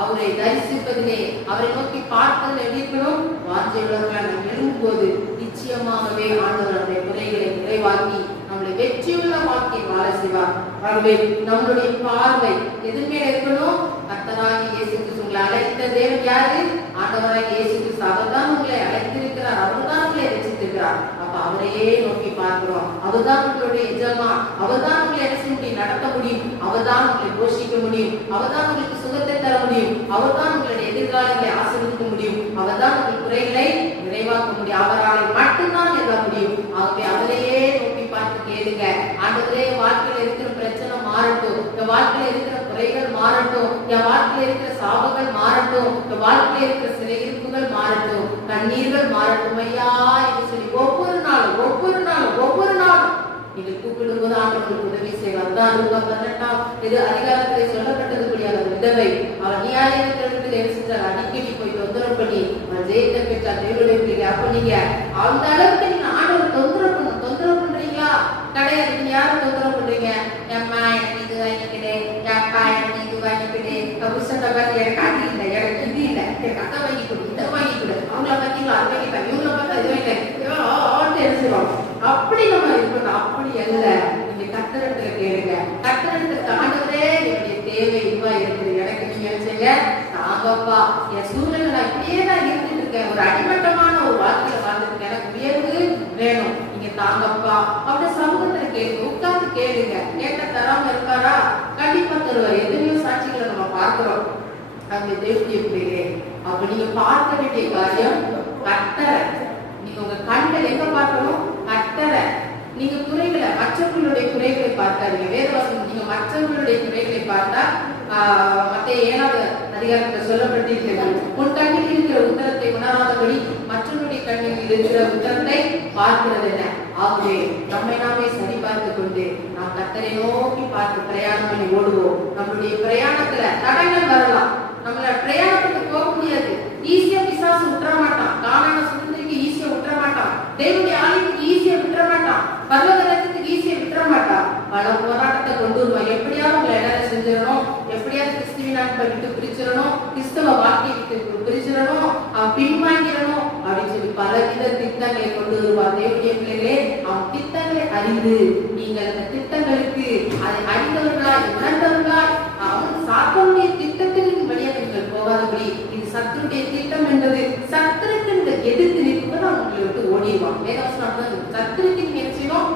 அவரை தரிசிப்பதிலே அவரை நோக்கி பார்ப்பதில் எப்படி இருக்கணும்? வாஞ்சை உள்ளவர்களாய் நாம் எழும்போது நிச்சயமாகவே ஆண்டவர் நம்முடைய குறைகளை நிறைவாக்கி நம்மளை வெற்றியுள்ள வாழ்க்கை வாழ செய்வார். ஆகவே நம்மளுடைய பார்வை எதுவுமே இருக்கணும்? கர்த்தராகிய இயேசு கிறிஸ்து உங்களை அழைத்த தேவன் யாரு? ஆண்டவராகிய இயேசு கிறிஸ்து. அவர்தான் உங்களை அழைத்திருக்கிறார். அவர்தான் உங்களை ரசித்திருக்கிறார். அப்ப அவரையே நோக்கி பார்க்கிறோம். அவர்தான் உங்களுடைய எஜமான். அவர்தான் உங்களை என்ன செய்ய முடியும்? நடத்த முடியும். அவர்தான் உங்களை போஷிக்க முடியும். அவர்தான் உங்களுக்கு சுகத்தை தர முடியும். அவர்தான் உங்களுடைய எதிர்காலங்களை ஆசீர்வதிக்க முடியும். அவர்தான் உங்கள் குறைகளை நிறைவாக்க முடியும். அவரால் மட்டும்தான் எழ முடியும். ஆகவே அவரையே நோக்கி பார்த்து கேளுங்க. ஆண்டவரே, வாழ்க்கையில இருக்கிற பிரச்சனை மாறட்டும், என் வாழ்க்கையில இருக்கிற குறைகள் மாறட்டும், என் வாழ்க்கையில இருக்கிற சாபங்கள் மாறட்டும், என் வாழ்க்கையில இருக்கிற சிறையிருப்புகள் மாறட்டும், கண்ணீர்கள் மாறட்டும் ஐயா என்று சொல்லி ஒவ்வொரு நாளும் நீங்கள் கூப்பிடும் போது ஆண்டவருக்கு உதவி செய்வார். தான் 18 இது அதிகாரத்திலே சொல்லப்பட்டதுபடியாக விதவை அவர் நியாயத்திற்கு என்ன செஞ்சார்? அடிக்கடி போய் தொந்தரவு பண்ணி அவர் ஜெயத்தை பெற்றார். தேவனுடைய பிள்ளை. அப்ப நீங்க அந்த அளவுக்கு நீங்க ஆண்டவர் தொந்தரவு பண்றீங்களா? கிடையாது. நீங்க யாரும் தொந்தரவு பண்றீங்க? அம்மா எனக்கு இது வாங்கிக்கிடு, அப்பா எனக்கு இது வாங்கிக்கிடு, புருஷனை பார்த்து எனக்கு அது இல்லை, எனக்கு இது இல்லை, எனக்கு அதை வாங்கி கொடு, இதை வாங்கி கொடு, அவங்கள பார்த்தீங்களா அது வாங்கிப்பேன், இவங்களை பார்த்தா இது வாங்கிட்டேன், என்ன செய்வாங்க? அப்படி நம்ம இருக்கணும். அப்படி அல்ல. நீங்க கர்த்தரிடத்துல கேளுங்க. கர்த்தரிடத்துல ஆண்டவரே, என்னுடைய தேவை இதுவா இருக்குது, எனக்கு நீங்க செய்ய தாங்கப்பா, என் சூழ்நிலை நான் இப்படியே தான் இருந்துட்டு இருக்கேன், ஒரு அடிமட்டமான ஒரு வாழ்க்கையில வாழ்ந்துட்டு எனக்கு உயர்வு வேணும், நீங்க தாங்கப்பா அப்படி சமூகத்துல கேளுங்க. உட்கார்ந்து கேளுங்க. கேட்ட தராம இருக்காரா? கண்டிப்பா தருவார். எத்தனையோ சாட்சிகளை அங்கே தேவனுடைய பிள்ளைகளே, அப்ப நீங்க பார்க்க வேண்டிய காரியம் கட்டளை. நீங்க உங்க கண்கள் எங்க பார்க்கணும்? கட்டளை. நீங்க குறைகளை, மற்றவர்களுடைய குறைகளை பார்க்காதீங்க. வேதவாசம் நீங்க மற்றவர்களுடைய குறைகளை பார்த்தா மத்திய 7வது அதிகாரத்தில் சொல்லப்பட்டிருக்கிறது, உன் கண்ணில் இருக்கிற உத்தரத்தை உணராதபடி மற்றவருடைய கண்ணில் இருக்கிற உத்தரத்தை பார்க்கிறது என்ன. ஆகவே நம்மை நாமே சரி பார்த்து கொண்டு நாம் கர்த்தரை நோக்கி பார்த்து பிரயாணம் பண்ணி ஓடுவோம். நம்மளுடைய பிரயாணத்துல தடங்கள் வரலாம், நம்மள பிரயாணத்துக்கு போக முடியாது. ஈஸியா பிசாசு விட்டுற மாட்டான், கானான சுதந்திரிக்கு ஈஸியா விட்டுற மாட்டான், தேவனுடைய ஆலயத்துக்கு ஈஸியா விட்டுற மாட்டான், பரலோக ராஜ்யத்துக்கு ஈஸியா விட்டுற மாட்டான். பல போராட்டத்தை கொண்டு வருவான். எப்படியாவது உங்களை என்ன செஞ்சிடணும், எப்படியாவது கிறிஸ்துவின் நாட்களை விட்டு பிரிச்சிடணும், கிறிஸ்தவ வாழ்க்கையை விட்டு பிரிச்சிடணும், அவன் பின்வாங்கிடணும் அப்படின்னு சொல்லி பலவித திட்டங்களை கொண்டு வருவார். தேவனுடைய பிள்ளைகளே, அவன் திட்டங்களை அறிந்து நீங்கள் அந்த திட்டங்களுக்கு அதை அறிந்தவர்களாய் உணர்ந்தவர்களாய் அவன் சாத்தனுடைய திட்டத்தின் வழியாக நீங்கள் போகாதபடி, இது சத்துருடைய திட்டம் என்பது சத்துருக்கு நீங்கள் எதிர்த்து நிற்பது அவங்களை விட்டு ஓடிடுவான். வேதவசனம் சத்துருக்கு நீங்க என்ன செய்யணும்?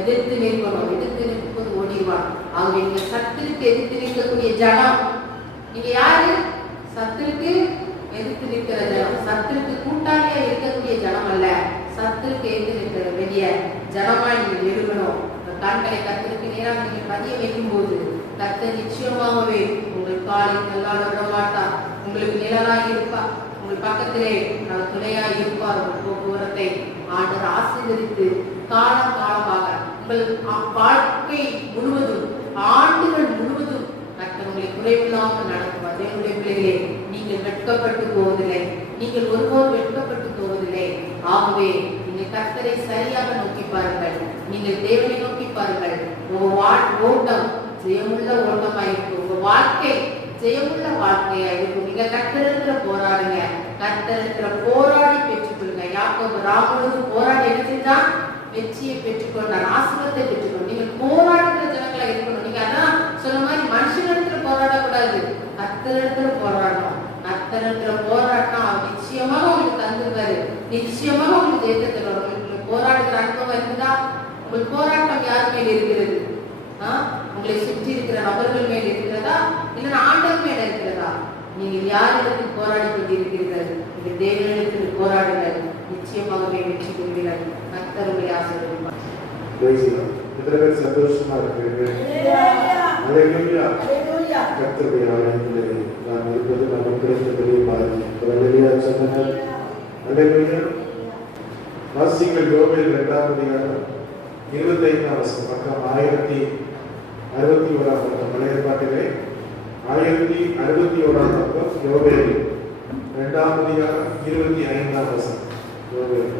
எதிர்த்து நிற்கணும். எதிர்த்து நிற்பது ஓடிடுவான். அவங்க நீங்க சத்துருக்கு எதிர்த்து நிற்கக்கூடிய ஜனம். நீங்க யாரு? சத்துருக்கு எதிர்த்து நிற்கிற ஜனம். சத்துருக்கு கூட்டாளியா இருக்கக்கூடிய ஜனம் அல்ல, சத்துருக்கு எதிர்த்து நிற்கிற வேண்டிய ஜனமா நீங்கள் எழுதணும். கண்களை கர்த்தருக்கு நேராக நீங்கள் பதிய வைக்கும் போது கர்த்தர் நிச்சயமாகவே உங்கள் காலை நல்லாட விட மாட்டார். உங்களுக்கு நிழலாக இருப்பார், உங்கள் பக்கத்திலே துணையாக இருப்பார். உங்கள் போக்குவரத்தை ஆண்டவர் ஆசீர்வதித்து காலம் காலமாக உங்கள் வாழ்க்கை முழுவதும், ஆண்டுகள் முழுவதும் கர்த்தர் உங்களை குறைவில்லாமல் நடத்துவார். தேவனுடைய பிள்ளைகளே, நீங்கள் வெட்கப்பட்டு போவதில்லை, நீங்கள் ஒருபோதும் வெட்கப்பட்டு போவதில்லை. ஆகவே நீங்கள் கர்த்தரை சரியாக நோக்கி பாருங்கள், நீங்கள் தேவனை நோக்கி பாருங்கள். உங்க ஓட்டம் ஜெயமுள்ள ஓட்டமாயிருக்கும், உங்க வாழ்க்கை ஜெயமுள்ள வாழ்க்கையா இருக்கும். நீங்க கர்த்தரிடத்துல போராடுங்க, கர்த்தரிடத்துல போராடி பெற்றுக்கொள்ளுங்க. யாக்கோபு ராமுழுது போராடி என்ன செஞ்சான்? வெற்றியை பெற்றுக்கொண்டார், ஆசீர்வாதத்தை பெற்றுக்கொண்டு. நீங்கள் போராடுகிற ஜனங்களா இருக்கணும். நீங்க அதான் சொன்ன மாதிரி மனுஷனிடத்துல போராடக்கூடாது, கர்த்தரிடத்துல போராடணும். கர்த்தரிடத்துல போராட்டம் அவர் நிச்சயமாக உங்களுக்கு தந்துருவாரு, நிச்சயமாக உங்களுக்கு ஜெயத்தை வரும். உங்களுக்கு போராடுகிற அனுபவம் இருக்குதா? உங்களுக்கு போராட்டம் யார் மேல் இருக்கிறது? உங்களை சுற்றி இருக்கிற நபர்கள் மேல் இருக்கிறதா, இல்லைன்னா ஆண்டவர் மேல இருக்கிறதா? நீங்கள் யாரிடத்தில் போராடி கொண்டிருக்கிறீர்கள்? நீங்கள் தேவனிடத்தில் போராடுங்கள், நிச்சயமாகவே வெற்றி கொள்வீர்கள். கர்த்தர் உங்களை ஆசீர்வதிப்பார். சந்தோஷமா இருக்கிறீர்கள். கர்த்தருடைய ஆலயத்திலே நாம் இருப்பது நமக்கு கிடைத்த பெரிய பாக்கியம். சொன்னார். வாசிங்கள் யோவேல் 2ஆம் அதிகாரம் 25ஆம் வசனம், பக்கம் 1061 பக்கம். பழைய ஏற்பாட்டிலே 1061 பக்கம், யோவேல் 2ஆம் அதிகாரம் 25ஆம் வசனம். யோவேல்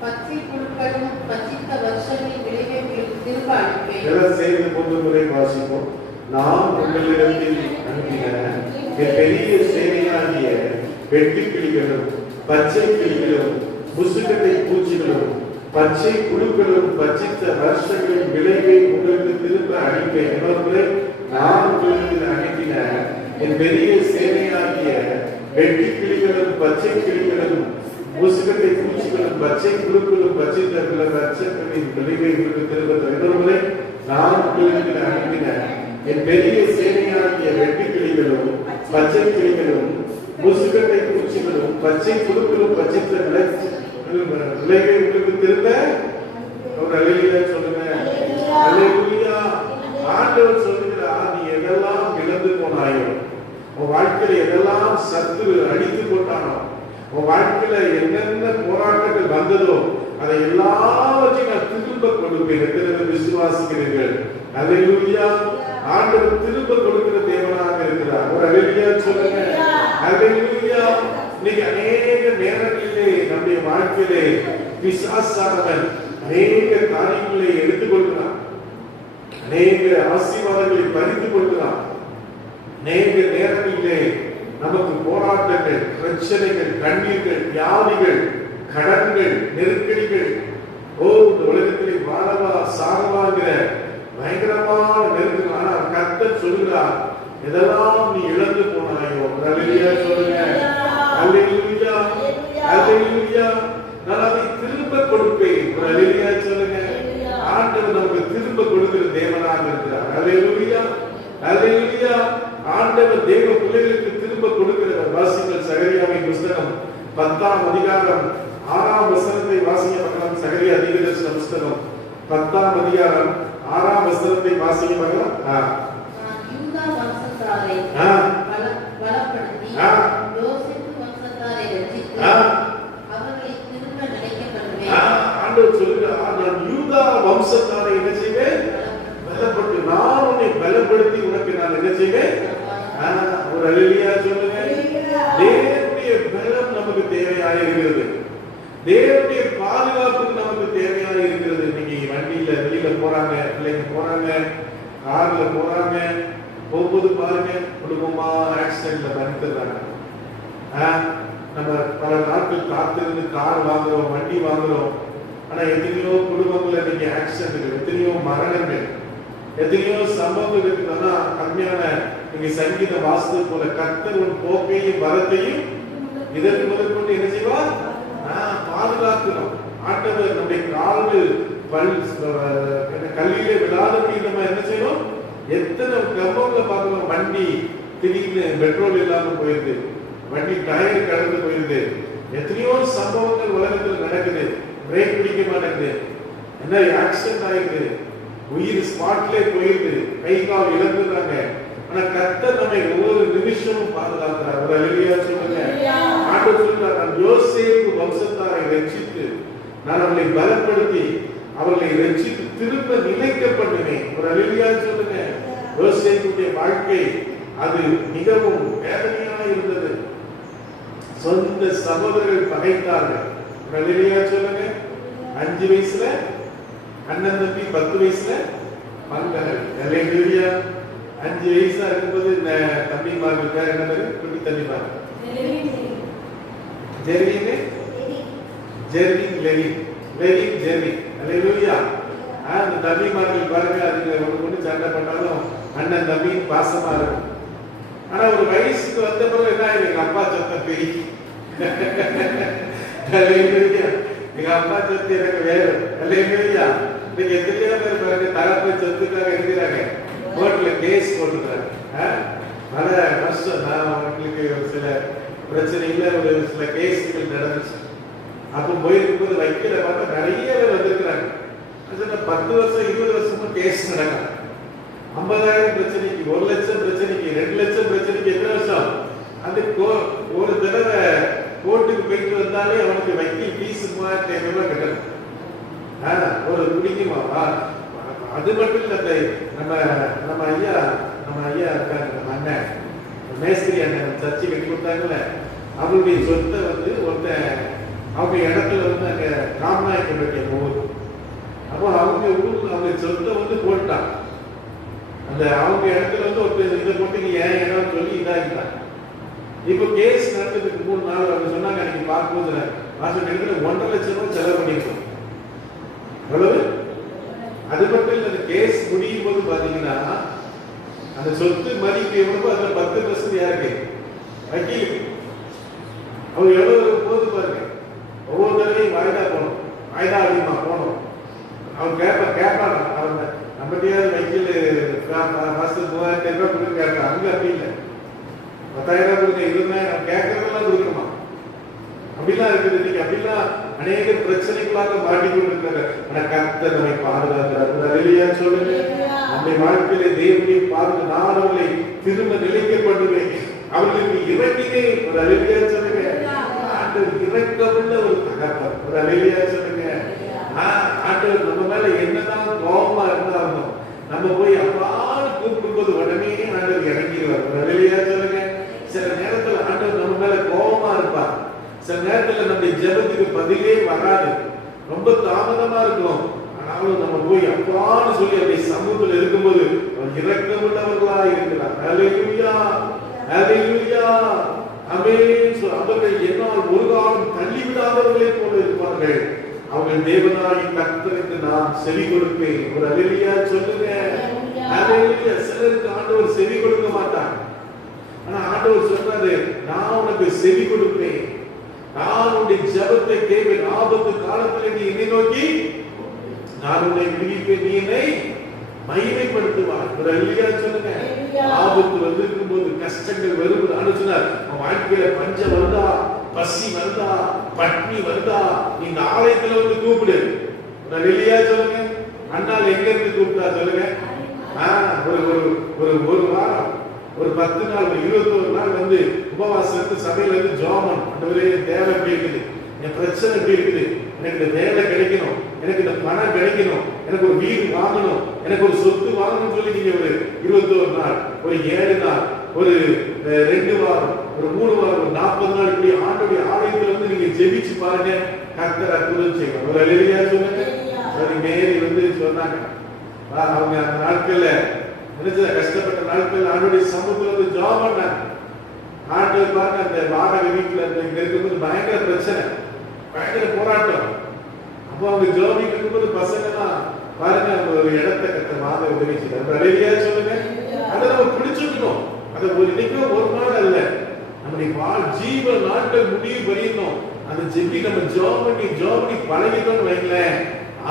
பச்சை புழுக்களும் பச்சித்த வருஷங்களின் விளைவை திரும்ப அனுப்பேன். எல்லாம் சேர்ந்து 3 முறை வாசிப்போம். நான் உங்களிடத்தில் அனுப்பின என் பெரிய சேனையாகிய வெட்டுக்கிளிகளும் பச்சை கிளிகளும் முசுக்கட்டை பூச்சிகளும் பச்சை புழுக்களும் பச்சித்த வருஷங்களின் விளைவை உங்களுக்கு திரும்ப அனுப்பேன். என்பவர்களே, நான் உங்களுக்கு அனுப்பின என் பெரிய சேனையாகிய வெட்டுக்கிளிகளும் பச்சை கிளிகளும் முசுக்கட்டை பூச்சிகளும் பச்சை புழுக்களும் பச்சித்த வருஷங்களின் விளைவை உங்களுக்கு திரும்ப. என்பவர்களே, நான் உங்களுக்கு அனுப்பின என் பெரிய சேனையாகிய வெட்டுக்கிளிகளும் பச்சை கிளிகளும் முசுக்கட்டை பூச்சிகளும் பச்சை புழுக்களும் பச்சித்த விளைவை உங்களுக்கு திரும்ப. ஒரு அல்லேலூயா சொல்லுங்க. அல்லேலூயா. ஆண்டவர் சொல்லுகிறார், நீ எதெல்லாம் இழந்து போனாயோ, உன் வாழ்க்கையில எதெல்லாம் சத்துரு அடித்து போட்டானோ, உன் வாழ்க்கையில என்னென்ன போராட்டங்கள் வந்ததோ அதை எல்லாவற்றையும் நான் திரும்ப கொடுப்பேன். எத்தனை விசுவாசிக்கிறீர்கள்? அல்லேலூயா. ஆண்டவர் திரும்ப கொடுக்கிற தேவனாக இருக்கிறார். ஒரு அல்லேலூயா சொல்லுங்க. அல்லேலூயா. இன்னைக்கு அநேக நேரங்களிலே நம்முடைய வாழ்க்கையிலே பிசாசானவன் அநேக காரியங்களை எடுத்துக்கொள்கிறான், அநேக ஆசீர்வாதங்களை பறித்து கொள்கிறான். அநேக நேரங்களிலே நமக்கு போராட்டங்கள், பிரச்சனைகள், கண்ணீர்கள், வியாதிகள், கடன்கள், நெருக்கடிகள், இந்த உலகத்திலே வாழவா சாகவாங்கிற பயங்கரமான நெருக்கடி. ஆனால் கர்த்தர் சொல்கிறார், எதெல்லாம் நீ இழந்து போனாயோ, அல்லேலூயா சொல்லுங்க. அல்லேலூயா. அல்லேலூயா. நான் அதை திரும்ப கொடுப்பேன். அல்லேலூயா அல்லேலூயா. ஆண்டவர் தேவ பிள்ளைகளுக்கு திரும்ப கொடுக்கிறவர். வாசிங்கள் சகரியாவின் புஸ்தகம் 10ஆம் அதிகாரம் 6ஆம் வசனத்தை வாசிக்க பார்க்கலாம். சகரியா தீர்க்கதரிசன புஸ்தகம் 10ஆம் அதிகாரம் 6ஆம் வசனத்தை வாசிக்க பார்க்கலாம். யூதா வம்சத்தாரை பலப்படுத்தி யோசேப்பு வம்சத்தாரை ரட்சித்து அவர்களை திரும்ப நிலைக்க பண்ணுவேன். ஆண்டவர் சொல்லுகிறார், நான் யூதா வம்சத்தாரை என்ன செய்வேன்? பலப்படுத்தி. நான் உன்னை பலப்படுத்தி உனக்கு நான் என்ன செய்வேன்? ஒரு அல்லேலூயா சொல்லுங்க. தேவனுடைய பலம் நமக்கு தேவையாக இருக்கிறது. தேவனுடைய பாதுகாப்பு நமக்கு தேவையாக இருக்கிறது. இன்னைக்கு வண்டியில வெளியில போறாங்க, பிள்ளைங்க போறாங்க, கார்ல போறாங்க, போகும்போது பாருங்க குடும்பமா ஆக்சிடென்ட்ல மறித்துறாங்க. நம்ம பல நாட்கள் காத்திருந்து கார் வாங்குறோம், வண்டி வாங்குறோம். ஆனா எத்தனையோ குடும்பங்கள்ல இன்னைக்கு ஆக்சிடென்ட்கள், எத்தனையோ மரணங்கள், எத்தனையோ சம்பவங்கள் இருக்குன்னா கம்மியான நீங்க சங்கீத வாஸ்து போல கர்த்தர் உன் போக்கையும் வரத்தையும் இதற்கு முதற்கொண்டு என்ன செய்வார்? பாதுகாக்கணும். ஆண்டவர் நம்முடைய கால்கள் கல்லிலே விடாதபடி நம்ம என்ன செய்யணும்? எத்தனை கம்பம்ல பார்க்கணும், வண்டி திடீர்னு பெட்ரோல் இல்லாம போயிருது, வண்டி டயர் கடந்து போயிருது, எத்தனையோ சம்பவங்கள் உலகத்தில் நடக்குது. பிரேக் பிடிக்க மாட்டேங்குது, என்ன ஆக்சிடென்ட் ஆயிருக்கு, உயிர் ஸ்பாட்லே போயிருது, கை கால் இழந்துறாங்க. ஆனா கர்த்தர் நம்மை ஒவ்வொரு நிமிஷமும் பாதுகாக்கிறார். ஒரு அல்லேலூயா சொல்லுங்க. ஆண்டவர் சொல்றார், நான் யோசேப்பு வம்சத்தாரை ரட்சித்து நான் அவர்களை பலப்படுத்தி அவர்களை ரட்சித்து திரும்ப நிலைக்க பண்ணுவேன். ஒரு அல்லேலூயா சொல்லுங்க. யோசேப்புடைய வாழ்க்கை அது மிகவும் வேதனையாக இருந்தது. சொந்த சகோதரர்கள் பகைத்தார்கள். ஒரு அல்லேலூயா சொல்லுங்க. 5 வயசுல அண்ணன் தம்பி, 10 வயசுல பங்கர்கள். அல்லேலூயா. 5 வயசா இருக்கும்போது இந்த தம்பிமார்கள் பேர் என்ன பேரு? குட்டி தம்பிமார் ஜெர்வின். அல்லேலூயா. அந்த தம்பிமார்கள் பாருங்க, அதுக்கு ஒண்ணு சண்டை பண்ணாலும் அண்ணன் தம்பி பாசமா இருக்கும். ஆனா ஒரு வயசுக்கு வந்த பிறகு என்ன ஆயிடும்? எங்க அப்பா சொத்த பெரிய எங்க அப்பா சொத்து எனக்கு வேறு. அல்லேலூயா. இன்னைக்கு எத்தனையோ பேர் பாருங்க தகப்ப சொத்துக்காக இருக்கிறாங்க, கோர்ட்ல கேஸ் போட்டுக்கிறாங்க. பல கஷ்டம். நான் உங்களுக்கு சில பிரச்சனைகள ஒரு சில கேஸ்கள் நடந்துச்சு. அப்போ போயிருக்கும்போது வைக்கிற பார்த்தா நிறைய பேர் வந்திருக்கிறாங்க. 10 வருஷம் 20 வருஷமா கேஸ் நடக்கும். 50,000 பிரச்சனைக்கு, 1 லட்சம் பிரச்சனைக்கு, 2 லட்சம் பிரச்சனைக்கு எத்தனை வருஷம்? அந்த ஒரு தடவை கோர்ட்டுக்கு போயிட்டு வந்தாலே அவனுக்கு வக்கீல் ஃபீஸ் 3,500 ரூபாய் கட்டணும். ஒரு குடிக்குமா? அது மட்டும் இல்ல, நம்ம ஐயா இருக்காங்க, நம்ம அண்ணன் மேஸ்திரி அண்ணன் சர்ச்சை கட்டி கொடுத்தாங்கல்ல, அவருடைய சொத்தை வந்து ஒருத்தன் அவங்க இடத்துல வந்து அங்க ராமநாயக்கப்பட்டிய ஊர். அப்போ அவங்க ஊருக்கு அவங்க சொத்தை வந்து போட்டான். அந்த அவங்க இடத்துல வந்து ஒருத்தர் இதை போட்டு நீ ஏன் இடம் சொல்லி இதாகிட்டான். இப்போ கேஸ் நடக்கிறதுக்கு 3 நாள் அவங்க சொன்னாங்க. அன்னைக்கு பார்க்கும்போது மாசம் இடத்துல 1.5 லட்சம் ரூபாய் செலவு பண்ணிருக்கோம். எவ்வளவு? அது மட்டும் இல்ல, அந்த கேஸ் முடியும் போது பாத்தீங்கன்னா அந்த சொத்து மதிப்பு எவ்வளவு, அதுல 10% யாருக்கு? வக்கீல். அவங்க எவ்வளவு போது பாருங்க. ஒவ்வொரு தடவையும் வாய்தா போகணும், வாய்தா அதிகமா போகணும். அவன் கேட்பான் அவங்க நம்மகிட்டயாவது வக்கீல் மாசத்துக்கு 3,000 ரூபாய் கொடுத்து கேட்பான். அங்க அப்படி இல்லை, 10,000 ரூபாய் கொடுக்க 20,000 கேட்கறதெல்லாம் கொடுக்கணுமா? அப்படிலாம் இருக்குது. இன்னைக்கு அப்படிலாம் அநேக பிரச்சனைகளாக மாட்டிக்கொண்டிருக்கிறாங்க. ஆனா கர்த்தர் நம்மை பாதுகாக்கிறார். அல்லேலூயா சொல்லுங்க. நம்முடைய வாழ்க்கையிலே தேவனுடைய பாதுகாப்பு. நான் அவர்களை திரும்ப நிலைக்கப்படுவேன், அவர்களுக்கு இறங்கினேன். ஒரு அல்லேலூயா சொல்லுங்க. ஆண்டவர் இரக்கமுள்ள ஒரு தகப்பன். ஒரு அல்லேலூயா சொல்லுங்க. ஆண்டவர் நம்ம மேல என்னதான் கோபமா இருந்தாலும் நம்ம போய் அப்பான்னு கூப்பிடும்போது உடனே ஆண்டவர் இறங்கிடுவார். ஒரு அல்லேலூயா சொல்லுங்க. சில நேரத்துல ஆண்டவர் நம்ம மேல கோபமா இருப்பார். சில நேரத்துல நம்முடைய ஜெபத்துக்கு பதிலே வராது, ரொம்ப தாமதமா இருக்கும். ஆனாலும் நம்ம போய் அப்பான்னு சொல்லி அப்படி சமூகத்தில் இருக்கும்போது இரக்கமுள்ளவர்களா இருக்கிறார். அல்லேலூயா, அல்லேலூயா, ஆமென். அவர்கள் என்னால் ஒரு காலம் தள்ளிவிடாதவர்களை போல இருப்பார்கள். அவர்கள் தேவனாகிய கர்த்தருக்கு நான் செவி கொடுப்பேன். ஒரு அல்லேலூயா சொல்லுங்க. அல்லேலூயா. சிலருக்கு ஆண்டவர் செவி கொடுக்க மாட்டார். ஆனா ஆண்டவர் சொல்றாரு, நான் உனக்கு செவி கொடுப்பேன், நான் உன்னுடைய ஜெபத்தை கேட்பேன். ஆபத்து காலத்தில் நீ என்னை நோக்கி நான் உன்னை விடுவிப்பேன், நீ என்னை மகிமைப்படுத்துவார். ஒரு அல்லேலூயா சொல்லுங்க. ஆபத்து வந்திருக்கும் போது, கஷ்டங்கள் வரும்போது ஆலோசனார், உன் வாழ்க்கையில பஞ்சம் வருதா, பசி வருதா, பட்னி வருதா, இந்த ஆலயத்துல வந்து கூப்பிடு. ஒரு அல்லேலூயா சொல்லுங்க. அண்ணால் எங்க இருந்து கூப்பிட்டா சொல்லுங்க. ஒரு வாரம், ஒரு 10 நாள், ஒரு 21 நாள் வந்து உபவாசம் இருந்து சபையில இருந்து ஜெபம். ஆண்டவரே, தேவை எப்படி இருக்குது, என் பிரச்சனை எப்படி இருக்குது, எனக்கு இந்த வேலை கிடைக்கணும், எனக்கு இந்த பணம் கிடைக்கணும், எனக்கு ஒரு வீடு வாங்கணும், எனக்கு ஒரு சொத்து வாங்கணும்னு சொல்லி நீங்க ஒரு 21 நாள், ஒரு 7 நாள், ஒரு 2 வாரம், ஒரு 3 வாரம், ஒரு 40 நாள் இப்படி ஆண்டவருடைய ஆலயத்துல வந்து நீங்க ஜெபிச்சு பாருங்க. கர்த்தர் அற்புதம் செய்வார். ஒரு அல்லேலூயா சொல்லுங்க. மேரி வந்து சொன்னாங்க, அவங்க அந்த நாட்கள்ல நினைச்ச கஷ்டப்பட்ட நாட்கள் ஆண்டவருடைய சமூகத்துல வந்து ஜெபம் பண்ணாங்க. ஆண்டவர் பாருங்க, அந்த வாடகை வீட்டுல இங்க இருக்கும்போது பயங்கர பிரச்சனை, பயங்கர போராட்டம். அப்போ அவங்க ஜெபிக்க இருக்கும்போது பசங்க தான் பாருங்க, ஒரு இடத்தை கட்ட வாத உதவி செய்யறாங்க. அல்லேலூயா சொல்லுங்க. அதை நம்ம பிடிச்சுக்கணும். அதை ஒரு இன்னைக்கும் ஒரு நாள் அல்ல, நம்முடைய ஜீவ நாட்கள் முடிவு வரையணும். அந்த ஜெபி நம்ம ஜெபி பழகிட்டோம்னு வைங்களேன்,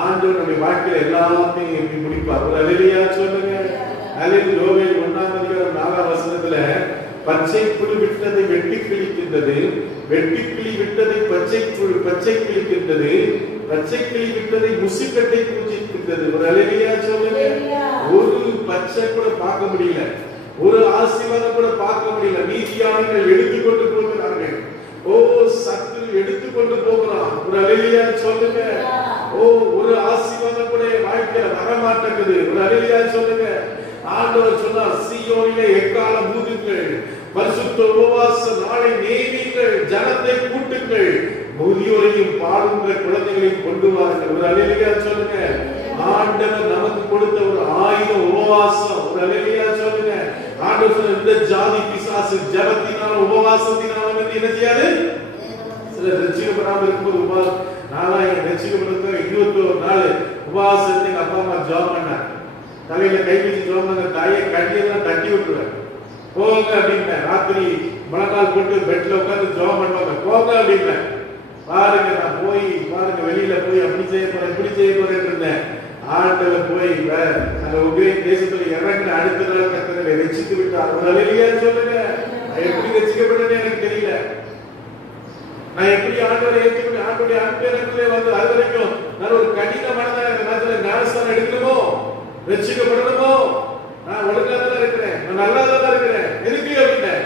ஆண்டவர் நம்முடைய வாழ்க்கையில எல்லாத்தையும் எப்படி முடிப்பார். ஒரு அல்லேலூயா சொல்லுங்க. அல்லேலூயா. யோவேல் 1:4 பச்சை புழு விட்டதை வெட்டி கிழிக்கின்றது, வெட்டி கிளி விட்டதை பச்சை கிழிக்கின்றது, பச்சை கிளி விட்டதை முசுக்கட்டை பூஜிக்கின்றது. ஒரு அல்லேலூயா சொல்லுங்க. ஒரு பச்சை கூட பார்க்க முடியல, ஒரு ஆசீர்வாதம் கூட பார்க்க முடியல. நீதியானவர்கள் எடுத்துக்கொண்டு போகிறார்கள். ஓ, சத்துரு எடுத்துக்கொண்டு போகிறான். ஒரு அல்லேலூயா சொல்லுங்க. ஓ, ஒரு ஆசீர்வாதம் கூட வாழ்க்கையில வரமாட்டேங்குது. ஒரு அல்லேலூயா சொல்லுங்க. ஆண்டவர் சொன்னார், சீயோனிலே எக்காலம் ஊதுங்கள், பரிசுத்த உபவாச நாளை நியமியுங்கள், ஜனத்தை கூட்டுங்கள், முதியோரையும் பாடுகிற குழந்தைகளையும் கொண்டு வாருங்கள். ஒரு அல்லேலூயா சொல்லுங்க. ஆண்டவர் நமக்கு கொடுத்த ஒரு 1000 உபவாசம். ஒரு அல்லேலூயா சொல்லுங்க. ஆண்டவர் சொன்ன இந்த ஜாதி பிசாசு ஜபத்தினால உபவாசத்தினால வந்து என்ன செய்யாது? சில ரட்சிக்கப்படாம இருக்கும்போது நானா ரட்சிக்கப்படுறது 21 நாள் உபவாசத்தை எங்க அப்பா அம்மா ஜெபம் பண்ணாங்க. தலையில கை வச்சு ஜெபம் பண்ண தாயை கட்டியெல்லாம் தட்டி விட்டுருவேன். போங்க அப்படின்னா, ராத்திரி முழங்கால் போட்டு பெட்ல உட்காந்து ஜெபம் பண்ணுவாங்க. போங்க அப்படின்னா, பாருங்க நான் போய் பாருங்க வெளியில போய் அப்படி செய்ய போறேன் இப்படி செய்ய போறேன்னு இருந்தேன். ஆண்டவர் போய் அந்த உக்ரைன் தேசத்துல இறங்கின அடுத்த நாள் கர்த்தரை ரட்சித்து விட்டார். ஒரு அல்லேலூயா சொல்லுங்க. நான் எப்படி ரட்சிக்கப்பட்டேன்னு எனக்கு தெரியல. நான் எப்படி ஆண்டவரை ஏற்றுக்கொண்டு ஆண்டவருடைய அன்பேரத்திலே வந்து அது வரைக்கும் நான் ஒரு கடினமான நேரத்துல ஞானஸ்தானம் எடுக்கணுமோ, ரட்சிக்கப்படணுமோ, நான் ஒழுங்கா தான் இருக்கிறேன், நான் நல்லா தான் இருக்கிறேன், எதுக்கு அப்படின்னேன்.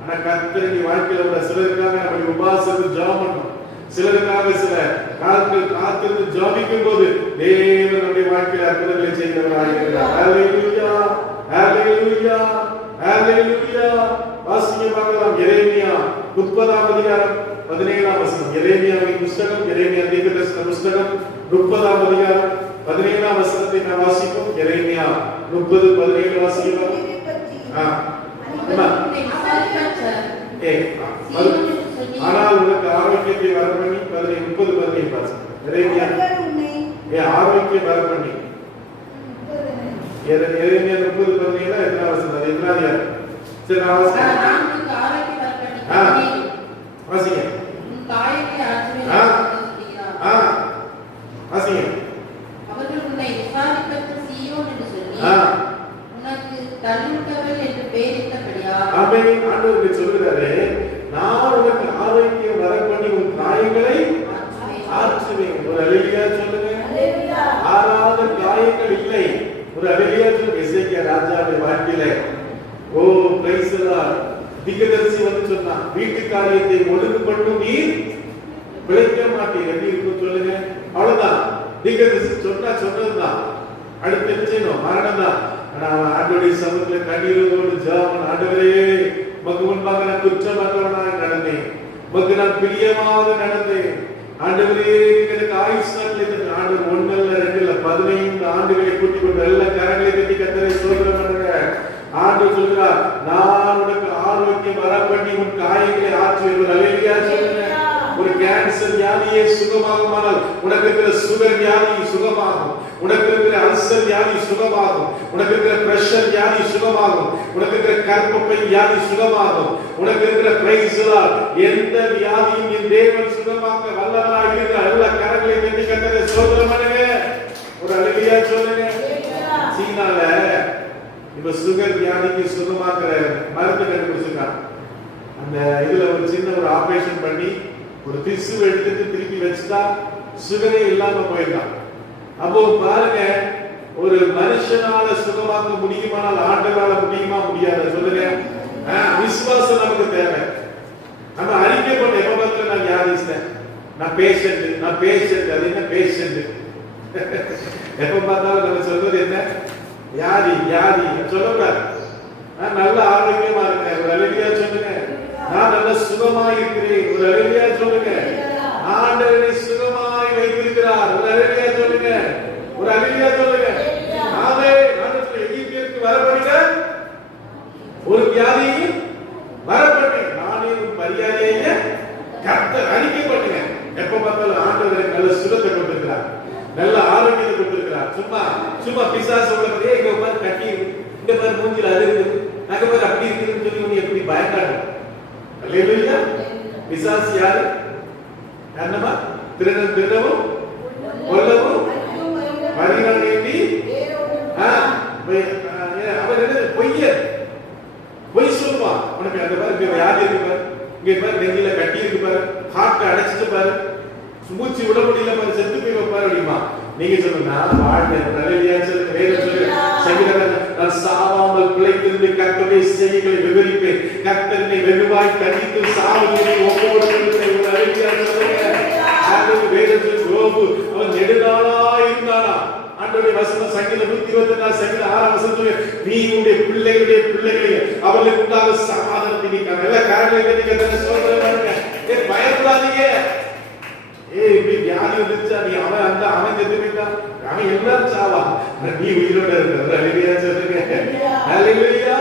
ஆனா கர்த்தர் வாழ்க்கையில உள்ள சிலருக்காக நம்ம உபவாசம் ஜெபம் பண்ணணும். சிலருக்காக சில காலத்தில் காத்திருந்து ஜெபிக்கும் போது தேவன் நம்முடைய வாழ்க்கையில அற்புதங்களை செய்கிறவராக இருக்கிறார். ஹல்லேலூயா, ஹல்லேலூயா, ஹல்லேலூயா. வாசிக்க பார்க்கலாம். எரேமியா 30:17. எரேமியாவின் புத்தகம், எரேமியா தீர்க்கதரிசன புத்தகம் 30:17 நான் வாசிப்போம். எரேமியா 30:17 வாசிக்கலாம். ஆனால் உனக்கு ஆரோக்கியத்தை வரப்பண்ணி 30:17 வாசிப்போம். எரேமியா ஆரோக்கியம் வரப்பண்ணி எரேமியா 30:17 எத்தனை வசனம்? அது எத்தனாவது? சரி நான் வாசிக்கிறேன். வாசிங்க. வாசிங்க. அவர்கள் உன்னை விசாரிப்பதற்கு சீயோன் என்று சொல்லி உனக்கு தள்ளுண்டவள் என்று பெயரிட்டபடியா. ஆமென். ஆண்டவர் சொல்றாரு, நான் உனக்கு ஆரோக்கியம் வரப்பண்ணி உன் காயங்களை ஆற்றுவேன். ஒரு அல்லேலூயா சொல்லுங்க. ஆறாத காயங்கள் இல்லை. ஒரு அல்லேலூயா சொல்லுங்க. எசேக்கியா ராஜாவுடைய வாழ்க்கையில ஓ பிரைஸ் தி லார்ட், தீர்க்கதரிசி வந்து சொன்னான், வீட்டு காரியத்தை ஒழுங்கு பண்ணும் நீர் பிழைக்க மாட்டீர். எப்படி இருக்கும் சொல்லுங்க. அவ்வளவுதான். தீர்க்கதரிசி சொன்னதுதான். அடுத்து என்ன செய்யணும்? மரணம் தான். ஆண்டவருடைய சமூகத்துல கண்ணீரோடு ஜெபம், ஆண்டவரே உமக்கு முன்பாக நான் குற்றமற்றவனாக நடந்தேன், உமக்கு நான் பிரியமாக நடந்தேன். ஆண்டவரே எனக்கு ஆயுஷ் நாட்கள் ஆண்டவர் 1 இல்ல 2 இல்ல 15 ஆண்டுகளை கூட்டிக் கொண்டு எல்லா கரங்களை கட்டி கர்த்தரை ஸ்தோத்திரம் பண்ணுங்க. ஆண்டவர் சொல்கிறார், நான் உனக்கு ஆரோக்கியம் வரப்பண்ணி உன் காயங்களை ஆற்றுவேன். அல்லேலூயா சொல்லுங்க. ஒரு கேன்சர் வியாதியே சுகமாகுமானால் உனக்கு இருக்கிற சுகர் வியாதி சுகமாகும், உனக்கு இருக்கிற அல்சர் வியாதி சுகமாகும், உனக்கு இருக்கிற பிரஷர் வியாதி சுகமாகும், உனக்கு இருக்கிற கர்ப்பப்பை வியாதி சுகமாகும், உனக்கு இருக்கிற பிரைஸ் லார்ட் எந்த வியாதியும் என் தேவன் சுகமாக்க வல்லவராக இருக்கிறார். எல்லா கரங்களை கட்டி கர்த்தரை ஸ்தோத்திரம் பண்ணுங்க. ஒரு அல்லேலூயா சொல்லுங்க. சீனால இப்ப சுகர் வியாதிக்கு சுகமாக்குற மருந்து கண்டுபிடிச்சிருக்காங்க. அந்த இதுல ஒரு சின்ன ஒரு ஆபரேஷன் பண்ணி ஒரு திசு எடுத்துட்டு திருப்பி வச்சுட்டா சுகரே இல்லாம போயிடலாம். அப்போ பாருங்க, ஒரு மனுஷனால சுகமாக்க முடியுமானால் ஆண்டவரால முடியுமா முடியாத சொல்லுங்க. விசுவாசம் நமக்கு தேவை. நம்ம அறிக்கை பண்ண எப்ப பார்த்தாலும் நான் வியாதிஸ்தேன், நான் பேஷண்ட் அது என்ன பேஷண்ட் எப்ப பார்த்தாலும் நம்ம சொல்றது என்ன வியாதி சொல்லக்கூடாது. நான் நல்ல ஆரோக்கியமா இருக்கேன், ஒரு அழகியா சொல்லுங்க. நான் நல்ல சுகமாய் இருக்கிறேன், ஒரு அழகியா சொல்லுங்க. ஆண்டவரை சுகமாய் வைத்திருக்கிறார், ஒரு அழகியா சொல்லுங்க, ஒரு அழகியா சொல்லுங்க. ஆமே. எகிப்திற்கு வரப்படுங்க ஒரு வியாதியை வரப்பட்டேன், நானே உன் மரியாதையை கர்த்தர் அறிக்கை பண்ணுங்க. எப்ப பார்த்தாலும் ஆண்டவரை நல்ல சுகத்தை கொடுத்திருக்கிறார், நல்ல ஆரோக்கியத்தை கொடுத்திருக்கிறார். சும்மா பிசாசு உலகத்தையே இங்க உட்கார்ந்து கட்டி இங்க பாரு மூஞ்சில அது இருக்குது, அங்க பாரு அப்படி இருக்குதுன்னு சொல்லி உன்னை எப்படி பயக்காடும். அல்லேலூயா. பிசாசு யாரு? என்னமா? திருடவும் கொல்லவும் மரியாதை வேண்டி அவன் என்ன பொய் சொல்லுவான். உனக்கு அந்த பாரு வியாதி இருக்கு பாரு, இங்க பாரு நெஞ்சில கட்டி இருக்கு பாரு, ஹார்ட் அடைச்சிட்டு பாரு, மூச்சு விட முடியல பாரு, செத்து போய் வைப்பாரு அப்படிமா. நீங்க சொல்லுங்க, நான் வாழ்ந்தேன் நான் சாவாமல் பிழைத்திருந்து கர்த்தருடைய செய்திகளை விவரிப்பேன், கர்த்தரை வெகுவாய் கண்டித்து சாவுகளை ஒவ்வொரு அவன் நெடுநாளாய் இருந்தானா. ஆண்டவருடைய வசனம் சங்கீதம் 124 சங்கீதம் 6 வசனத்துல நீ உன்னுடைய பிள்ளைகளுடைய பிள்ளைகளை அவர்களுக்கு உண்டாக சமாதானத்தை நீ நல்ல காரணங்களை நீங்க என்ன சொல்றீங்க? பயப்படாதீங்க. இப்படி வியாதி வந்துச்சா நீ அவன் செத்து போயிட்டான், அவன் எல்லாரும் சாவா, நீ உயிரோட இருக்க. அல்லேலூயா சொல்லுங்க. அல்லேலூயா.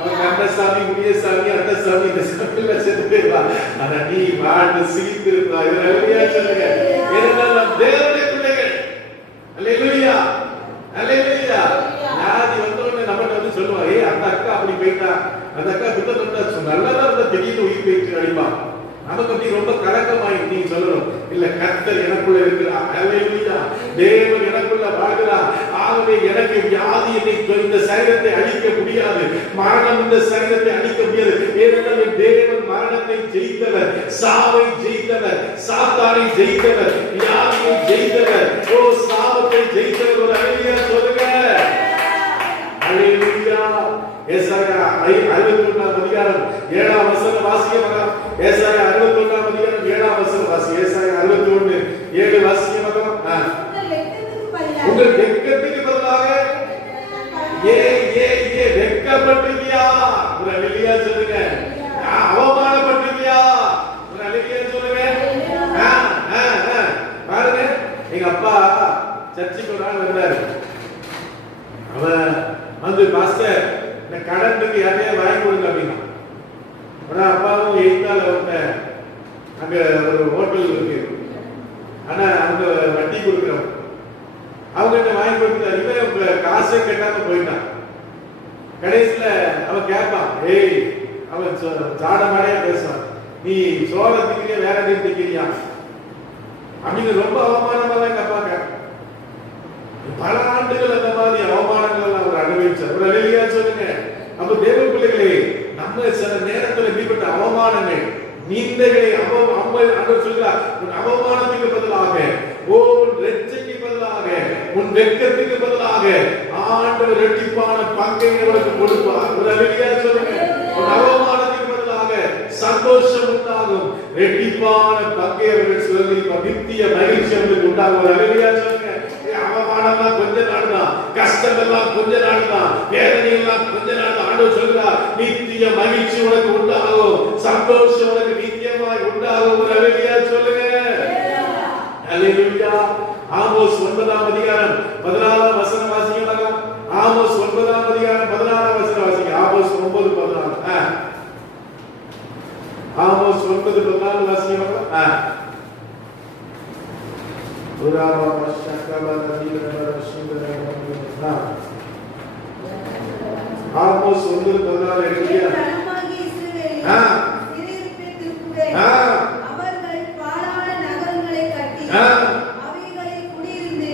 அவன் கந்தசாமி முனியசாமி அந்தசாமி இந்த சாமியில செத்து போயிடுவான், ஆனா நீ வாழ்ந்து சிரித்திருப்பா. அல்லேலூயா சொல்லுங்க. ஏனென்றால் தேவனுடைய பிள்ளைகள். அல்லேலூயா. அல்லேலூயா. வியாதி வந்தோடனே நம்மகிட்ட வந்து சொல்லுவா, அந்த அக்கா அப்படி போயிட்டா, அந்த அக்கா கிட்ட நல்லதா இருந்தா திடீர்னு உயிர் போயிட்டு அடிப்பா. நமக்கு அப்படி ரொம்ப கலக்கமாயி நீங்க சொல்லணும், இல்ல கர்த்தர் எனக்குள்ள இருக்கிறார். அல்லேலூயா. தேவன் எனக்குள்ள வாழ்கிறார். ஆகவே எனக்கு வியாதி இந்த சரீரத்தை அழிக்க முடியாது, மரணம் இந்த சரீரத்தை அழிக்க முடியாது. ஏனென்றால் தேவன் மரணத்தை ஜெயித்தவர், சாவை ஜெயித்தவர், சாத்தானை ஜெயித்தவர், வியாதியை ஜெயித்தவர், சாபத்தை ஜெயித்தவர். ஒரு அல்லேலூயா சொல்லுங்க. அல்லேலூயா. ஏசாயா 61 அதிகாரம் 7 வசனம் வாசிக்க. ஏசாயா 61 அதிகாரம் 7 வசனம் வாசி. ஏசாயா 61 7 வாசிக்க. உங்கள் வெட்கத்துக்கு பதிலாக வெட்கப்பட்டிருக்கியா? ஒரு அல்லேலூயா சொல்லுங்க. அவமானப்பட்டிருக்கியா? ஒரு அல்லேலூயா சொல்லுங்க. பாருங்க, எங்க அப்பா சர்ச்சுக்கு ஒரு நாள் வந்தாரு. அவன் வந்து பாஸ்டர் இந்த கடனுக்கு யாரையா வாங்கி கொடுங்க அப்படின்னா. ஆனா அப்பாவும் 8 அங்க ஒரு ஹோட்டல் இருக்கு, ஆனா அங்க வட்டி கொடுக்குறோம், அவங்ககிட்ட வாங்கி கொடுத்தாரு. இவன் காசே கட்டாம போயிட்டான். கடைசியில அவன் கேட்பான், அவன் சாடமாடையா பேசுவான், நீ சோளத்துக்கு வேற எதையும் திக்கிறியா அப்படின்னு ரொம்ப அவமானமா தான் கேட்பாங்க. பல ஆண்டுகள் அந்த மாதிரி அவமானங்கள் அவர் அனுபவிச்சார். ஒரு அல்லேலூயா சொல்லுங்க. அப்ப தேவ பிள்ளைகளே, நம்ம சில நேரத்தில் இப்படிப்பட்ட அவமானங்கள் நிந்தைகளை ஆண்டவர் சொல்கிறார், உன் அவமானத்துக்கு பதிலாக உன் ரட்சைக்கு பதிலாக உன் வெட்கத்துக்கு பதிலாக ஆண்டவர் இரட்டிப்பான பங்கை உனக்கு கொடுப்பார். ஒரு அல்லேலூயா சொல்லுங்க. உன் அவமானத்துக்கு பதிலாக சந்தோஷம் உண்டாகும், இரட்டிப்பான பங்கை அவர்கள் சொல்லி நித்திய மகிழ்ச்சி அவர்களுக்கு உண்டாகும். ஒரு அல்லேலூயா சொல்லுங்க. அவமானம்லாம் கொஞ்ச நாள் தான், கஷ்டம் எல்லாம் கொஞ்ச நாள் தான், வேதனை எல்லாம் கொஞ்ச நாள் தான். ஆண்டவர் சொல்கிறார், நித்திய மகிழ்ச்சி உனக்கு உண்டாகும், சந்தோஷம் உனக்கு நித்தியமாய் உண்டாகும். ஒரு அல்லேலூயா சொல்லுங்க. அல்லேலூயா. ஆமோஸ் 9 அதிகாரம் 14 வசனம் வாசிங்க. ஆமோஸ் 9 அதிகாரம் 14 வசனம் வாசிங்க. ஆமோஸ் 9:14. ஆமோஸ் 9:14 வாசிங்க. ஆமோஸ் 9:14 எழுதியா? அவர்கள் பாழான நகரங்களை கட்டி அவைகளில் குடியிருந்து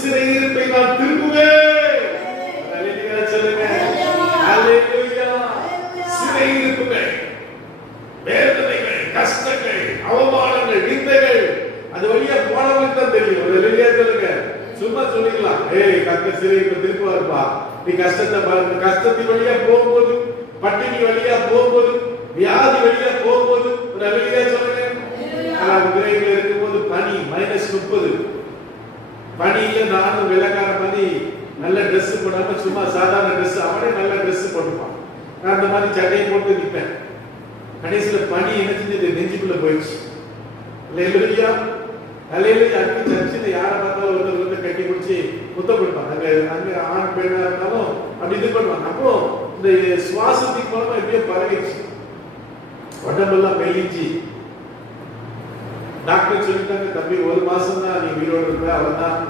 சிறையிருப்பை நான் திருப்புவேன். கஷ்டங்கள், அவமானங்கள், நிந்தைகள் அது வழியா போனவங்களுக்கு தான் தெரியும். ஒரு வெளியே சொல்லுங்க, சும்மா சொல்லிக்கலாம், ஏய் கர்த்தர் சிறைக்கு திருப்புவாருப்பா, நீ கஷ்டத்தை பாருங்க. கஷ்டத்தின் வழியா போகும்போது, பட்டினி வழியா போகும்போது, வியாதி வழியா போகும்போது ஒரு வெளியே சொல்லுங்க. விரைவில் இருக்கும்போது பனி -30, பனியில நானும் வெள்ளக்கார மாதிரி நல்ல ட்ரெஸ் போடாம சும்மா சாதாரண ட்ரெஸ், அவனே நல்ல ட்ரெஸ் போட்டுப்பான், நான் அந்த மாதிரி சட்டையை போட்டு நிற்பேன். கடைசியில பனி என்ன செஞ்சது, நெஞ்சுக்குள்ள போயிடுச்சு. அல்லேலூயா, அல்லேலூயா. அன்னைக்கு சர்ச்சில் யாரை பார்த்தாலும் ஒருத்தர் கட்டி பிடிச்சி முத்தம் கொடுப்பாங்க. அங்க ஆண் பெண்ணா இருந்தாலும் அப்படி இது பண்ணுவாங்க. அப்போ இந்த சுவாசத்தின் மூலமா எப்படியோ பரவிடுச்சு, உடம்பெல்லாம் மெலிஞ்சி. டாக்டர் சொல்லிட்டாங்க, தம்பி 1 மாசம் தான் நீ உயிரோடு இருக்க, அவன் தான்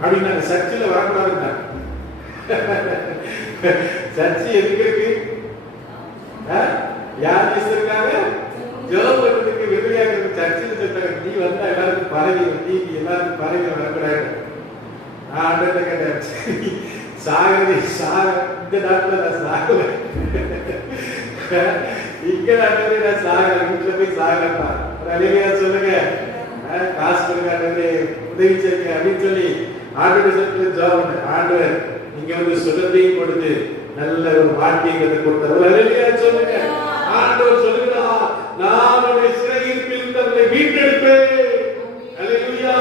அப்படின்னாங்க. சர்ச்சில் வரக்கூடாதுன்னா சர்ச்சு எதுக்கு இருக்கு? யார் பேசுறாங்க? ஜெபம் பண்றதுக்கு, வெறுமையாக சர்ச்சில் சொல்றாங்க, நீ வந்தா எல்லாருக்கும் பரவி, நீ எல்லாருக்கும் பரவி வரக்கூடாது. நான் ஆண்டவர்கிட்ட கேட்டேன், சாகவே சாக இந்த நாட்டில் நான் சாகல, இங்க நாட்டில் நான் சாகல, வீட்டுல போய் சாகலப்பா. அழகையா சொல்லுங்க, காசு கொடுக்காது உதவி செய்யுங்க அப்படின்னு சொல்லி ஆண்டவர் சர்ச்சில் ஜெபம் பண்ண. ஆண்டவர் இங்க வந்து சுகத்தையும் கொடுத்து நல்ல ஒரு வாழ்க்கையை கொடுத்தார். அழகையா சொல்லுங்க. ஆண்டவர் சொல்லுகிறார், நான் உடைய சிறையிருப்பில் இருந்தவர்களை மீட்டெடுப்பேன். அல்லேலூயா.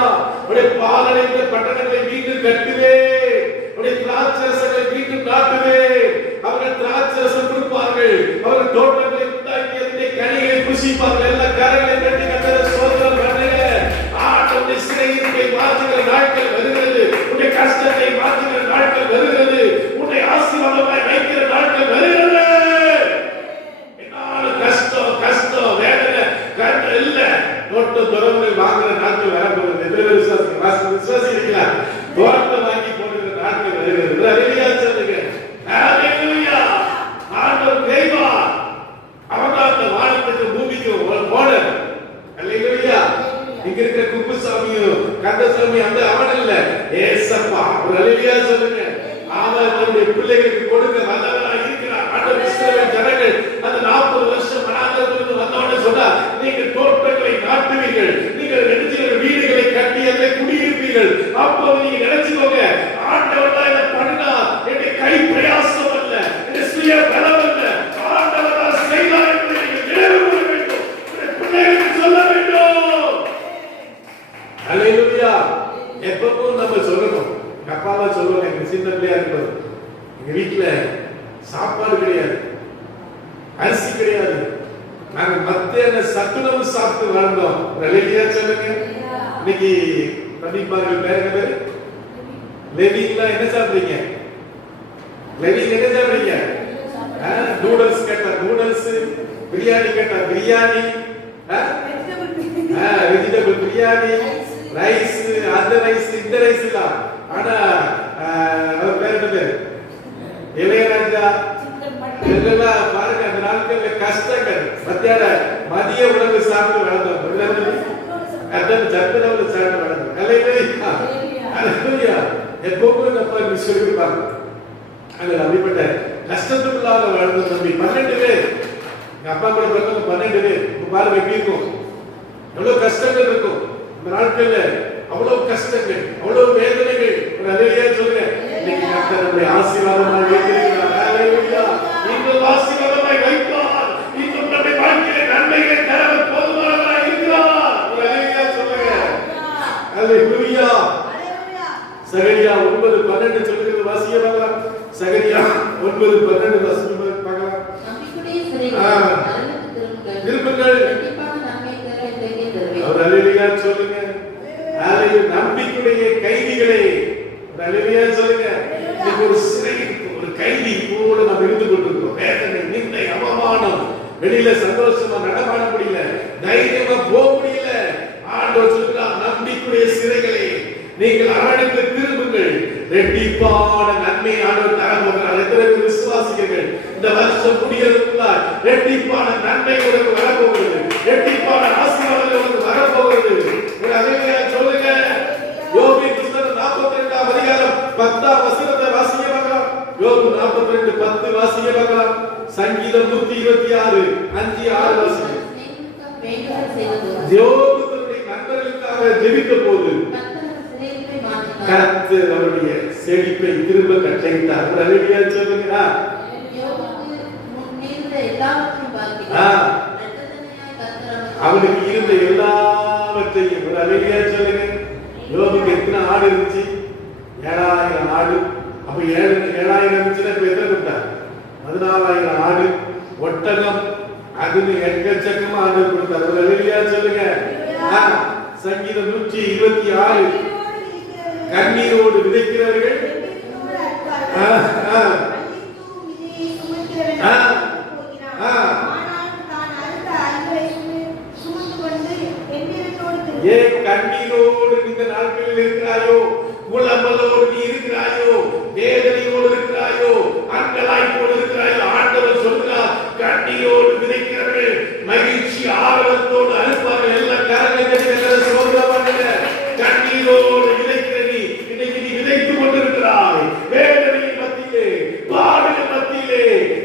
உடைய பாலடைந்த பட்டணங்களை மீண்டும் கட்டுவேன். உடைய திராட்சரசங்களை மீண்டும் நாட்டுவேன். அவர்கள் திராட்சரசம் கொடுப்பார்கள். அவர்கள் தோட்டங்களை உண்டாக்கி அதனுடைய கனிகளை புசிப்பார்கள். எல்லா கரங்களை கட்டி கட்டத சோதரம் பண்ணுங்க. ஆண்டவருடைய சிறையிருப்பை மாற்றுகிற நாட்கள் வருகிறது. உடைய கஷ்டத்தை மாற்றுகிற நாட்கள் வருகிறது. உன்னை ஆசீர்வாதமாய் வைக்கிற நாட்கள் வருகிறது. கஷ்டம் வேதனை கஷ்டம் இல்ல, தோட்ட துறவுகள் வாங்குற நாட்கள் வரப்போகுது. விசுவாசி இருக்கிறார், தோட்டம் வாங்கி போடுகிற நாட்கள் வருகிறது. அல்லேலூயா சொல்லுங்க. அல்லேலூயா. ஆண்டவர் தெய்வம், அவன்தான் அந்த வானத்துக்கு பூமிக்கு ஓனர். அல்லேலூயா. இங்க இருக்கிற குப்புசாமியும் கந்தசாமி அந்த அவன் இல்ல, ஏசப்பா. ஒரு அல்லேலூயா சொல்லுங்க. அவன் அவருடைய பிள்ளைகளுக்கு கொடுக்க வல்லவனாய் இருக்கிறார். ஆண்டவர் இஸ்ரவேல் ஜனங்கள் அந்த 40 வருஷம் வனாந்தரத்திலிருந்து வந்தவனே சொன்னார், நீங்கள் தோட்டங்களை நாட்டுவீர்கள், நீங்கள் நினைச்சுகிற வீடுகளை கட்டி அதில் குடியிருப்பீர்கள். அப்போ நீங்க நினைச்சுக்கோங்க, ஆண்டவர் தான் இதை பண்ணினார், என்னுடைய கை பிரயாசம் அல்ல, என்னுடைய சுய பலம் அல்ல, ஆண்டவர் தான் செய்தார் என்பதை நீங்கள் நினைவு கொள்ள வேண்டும், பிள்ளைகளுக்கு சொல்ல வேண்டும். அல்லேலூயா. எப்பவும் நம்ம சொல்லணும். அப்பாவா சொல்லுவாங்க, எங்க சின்ன பிள்ளையா இருப்பது, எங்க வீட்டுல சாப்பாடு கிடையாது, அரிசி கிடையாது, நாங்க மத்தியான சத்துணவு சாப்பிட்டு வாழ்ந்தோம். அல்லேலூயா சொல்லுங்க. இன்னைக்கு தம்பிமார்கள் பேருங்க லெவின்லாம் என்ன சாப்பிடுறீங்க? லெவின் என்ன சாப்பிடுறீங்க? நூடல்ஸ் கேட்டா நூடல்ஸ், பிரியாணி கேட்டா பிரியாணி, வெஜிடபிள் பிரியாணி, ரைஸ், அந்த ரைஸ் இந்த ரைஸ் இல்ல. ஆனா அவர் பேர் என்ன பேரு? இளையராஜா. இதெல்லாம் பாருங்க, அந்த நாட்கள்ல கஷ்டங்கள். மதிய உணவு சாப்பிட்டு வளர்ந்தோம், சத்துணவு சாப்பிட்டு வளர்ந்தோம். அல்லேலூயா. அல்லேலூயா. எப்பவுமே நம்ம சொல்லிருப்பாங்க, அது அப்படிப்பட்ட கஷ்டத்துக்குள்ளாக வாழ்ந்தோம். தம்பி 12 பேர், எங்க அப்பா கூட பிறந்தவங்க 12 பேர். பாருங்க எப்படி இருக்கும், எவ்வளவு கஷ்டங்கள் இருக்கும் இந்த நாட்கள்ல, அவ்வளவு கஷ்டங்கள், அவ்வளவு வேதனைகள். அல்லேலூயா சொல்லுங்க. இன்னைக்கு கர்த்தர் நம்மை ஆசீர்வாதமாய் வைத்திருக்கிறார். அல்லேலூயா. இன்னும் ஆசீர்வாதமாய் வைப்பார். இன்னும் நம்முடைய வாழ்க்கையில நன்மைகளை தர போதுமானவராய் இருக்கிறார். அல்லேலூயா சொல்லுங்க. அல்லேலூயா. சகரியா 9:12 சொல்லுகிறது, வாசிக்க பார்க்கலாம். சகரியா 9:12 வாசிக்க பார்க்கலாம். நம்பிக்கையுடைய சிறைகள் நரகத்துக்கு திரும்புங்கள். கண்டிப்பாக நன்மை தர இன்றைக்கே தருவேன். அல்லேலூயா சொல்லுங்க. அல்லேலூயா. நம்பிக்கையுடைய கைதிகளே, அல்லேலூயா சொல்லுங்க. இது ஒரு சிறை, ஒரு கைதி போல நாம் இருந்து கொண்டிருக்கிறோம். வேதனை, நிந்தை, அவமானம், வெளியில சந்தோஷமா நடமாட முடியல, தைரியமா போக முடியல. ஆண்டவர் சொல்றார், நம்பிக்கையுடைய சிறைகளே, நீங்கள் அரவணைத்து திரும்புங்கள், ரெட்டிப்பான நன்மை ஆண்டவர் தர போகிறார். எத்தனை பேர் விசுவாசிக்கிறீர்கள்? இந்த வருஷம் முடியறதுக்குள்ளார் ரெட்டிப்பான நன்மை உங்களுக்கு வரப்போகிறது, ரெட்டிப்பான ஆசீர்வாதங்கள் உங்களுக்கு வரப்போகிறது. ஒரு அல்லேலூயா சொல்லுங்க. யோபு புத்தகம் 42ஆம் அதிகாரம் 10ஆம் வசனத்தை வாசிக்க பார்க்கலாம். யோபு 42:10 வாசிக்க பார்க்கலாம். சங்கீதம் 126 5-6 வாசிக்க. வேண்டுதல் செய்தபோது யோபு தன்னுடைய நண்பர்களுக்காக ஜெபித்த போது கர்த்தர் அவருடைய செழிப்பை திரும்ப கட்டளையிட்டார். அல்லேலூயா சொல்லுங்க. அவனுக்கு இருந்த எல்லாவற்றையும் அல்லேலூயா சொல்லுங்க. யோபுக்கு எத்தனை ஆடு இருந்துச்சு? 7000 ஆடு. அப்ப 7000 இருந்துச்சுன்னா இப்ப எத்தனை கொடுத்தார்? 14000 ஆடு, ஒட்டகம், அதுன்னு எக்கச்சக்கமா ஆடு கொடுத்தார். அல்லேலூயா சொல்லுங்க. சங்கீதம் 126 கண்ணீரோடு விதைக்கிறவர்கள் ஏன் கண்ணீரோடு இந்த நாட்களில் இருக்கிறாயோ, உளமலோடு நீ இருக்கிறாயோ, வேதனையோடு இருக்கிறாயோ, அங்கலாய்ப்போடு இருக்கிறாயோ, ஆண்டவர் சொல்கிறார் கண்ணீரோடு விதைக்கிறவர்கள் மகிழ்ச்சி ஆர்வத்தோடு அறுப்பார்கள். எல்லாம் கரங்களை சொல்றாங்க. கண்ணீரோடு விதைக்கிற நீ இன்னைக்கு நீ விதைத்துக் கொண்டிருக்கிறாய். வேதனையின் மத்தியிலே, பாடுகள் மத்தியிலே,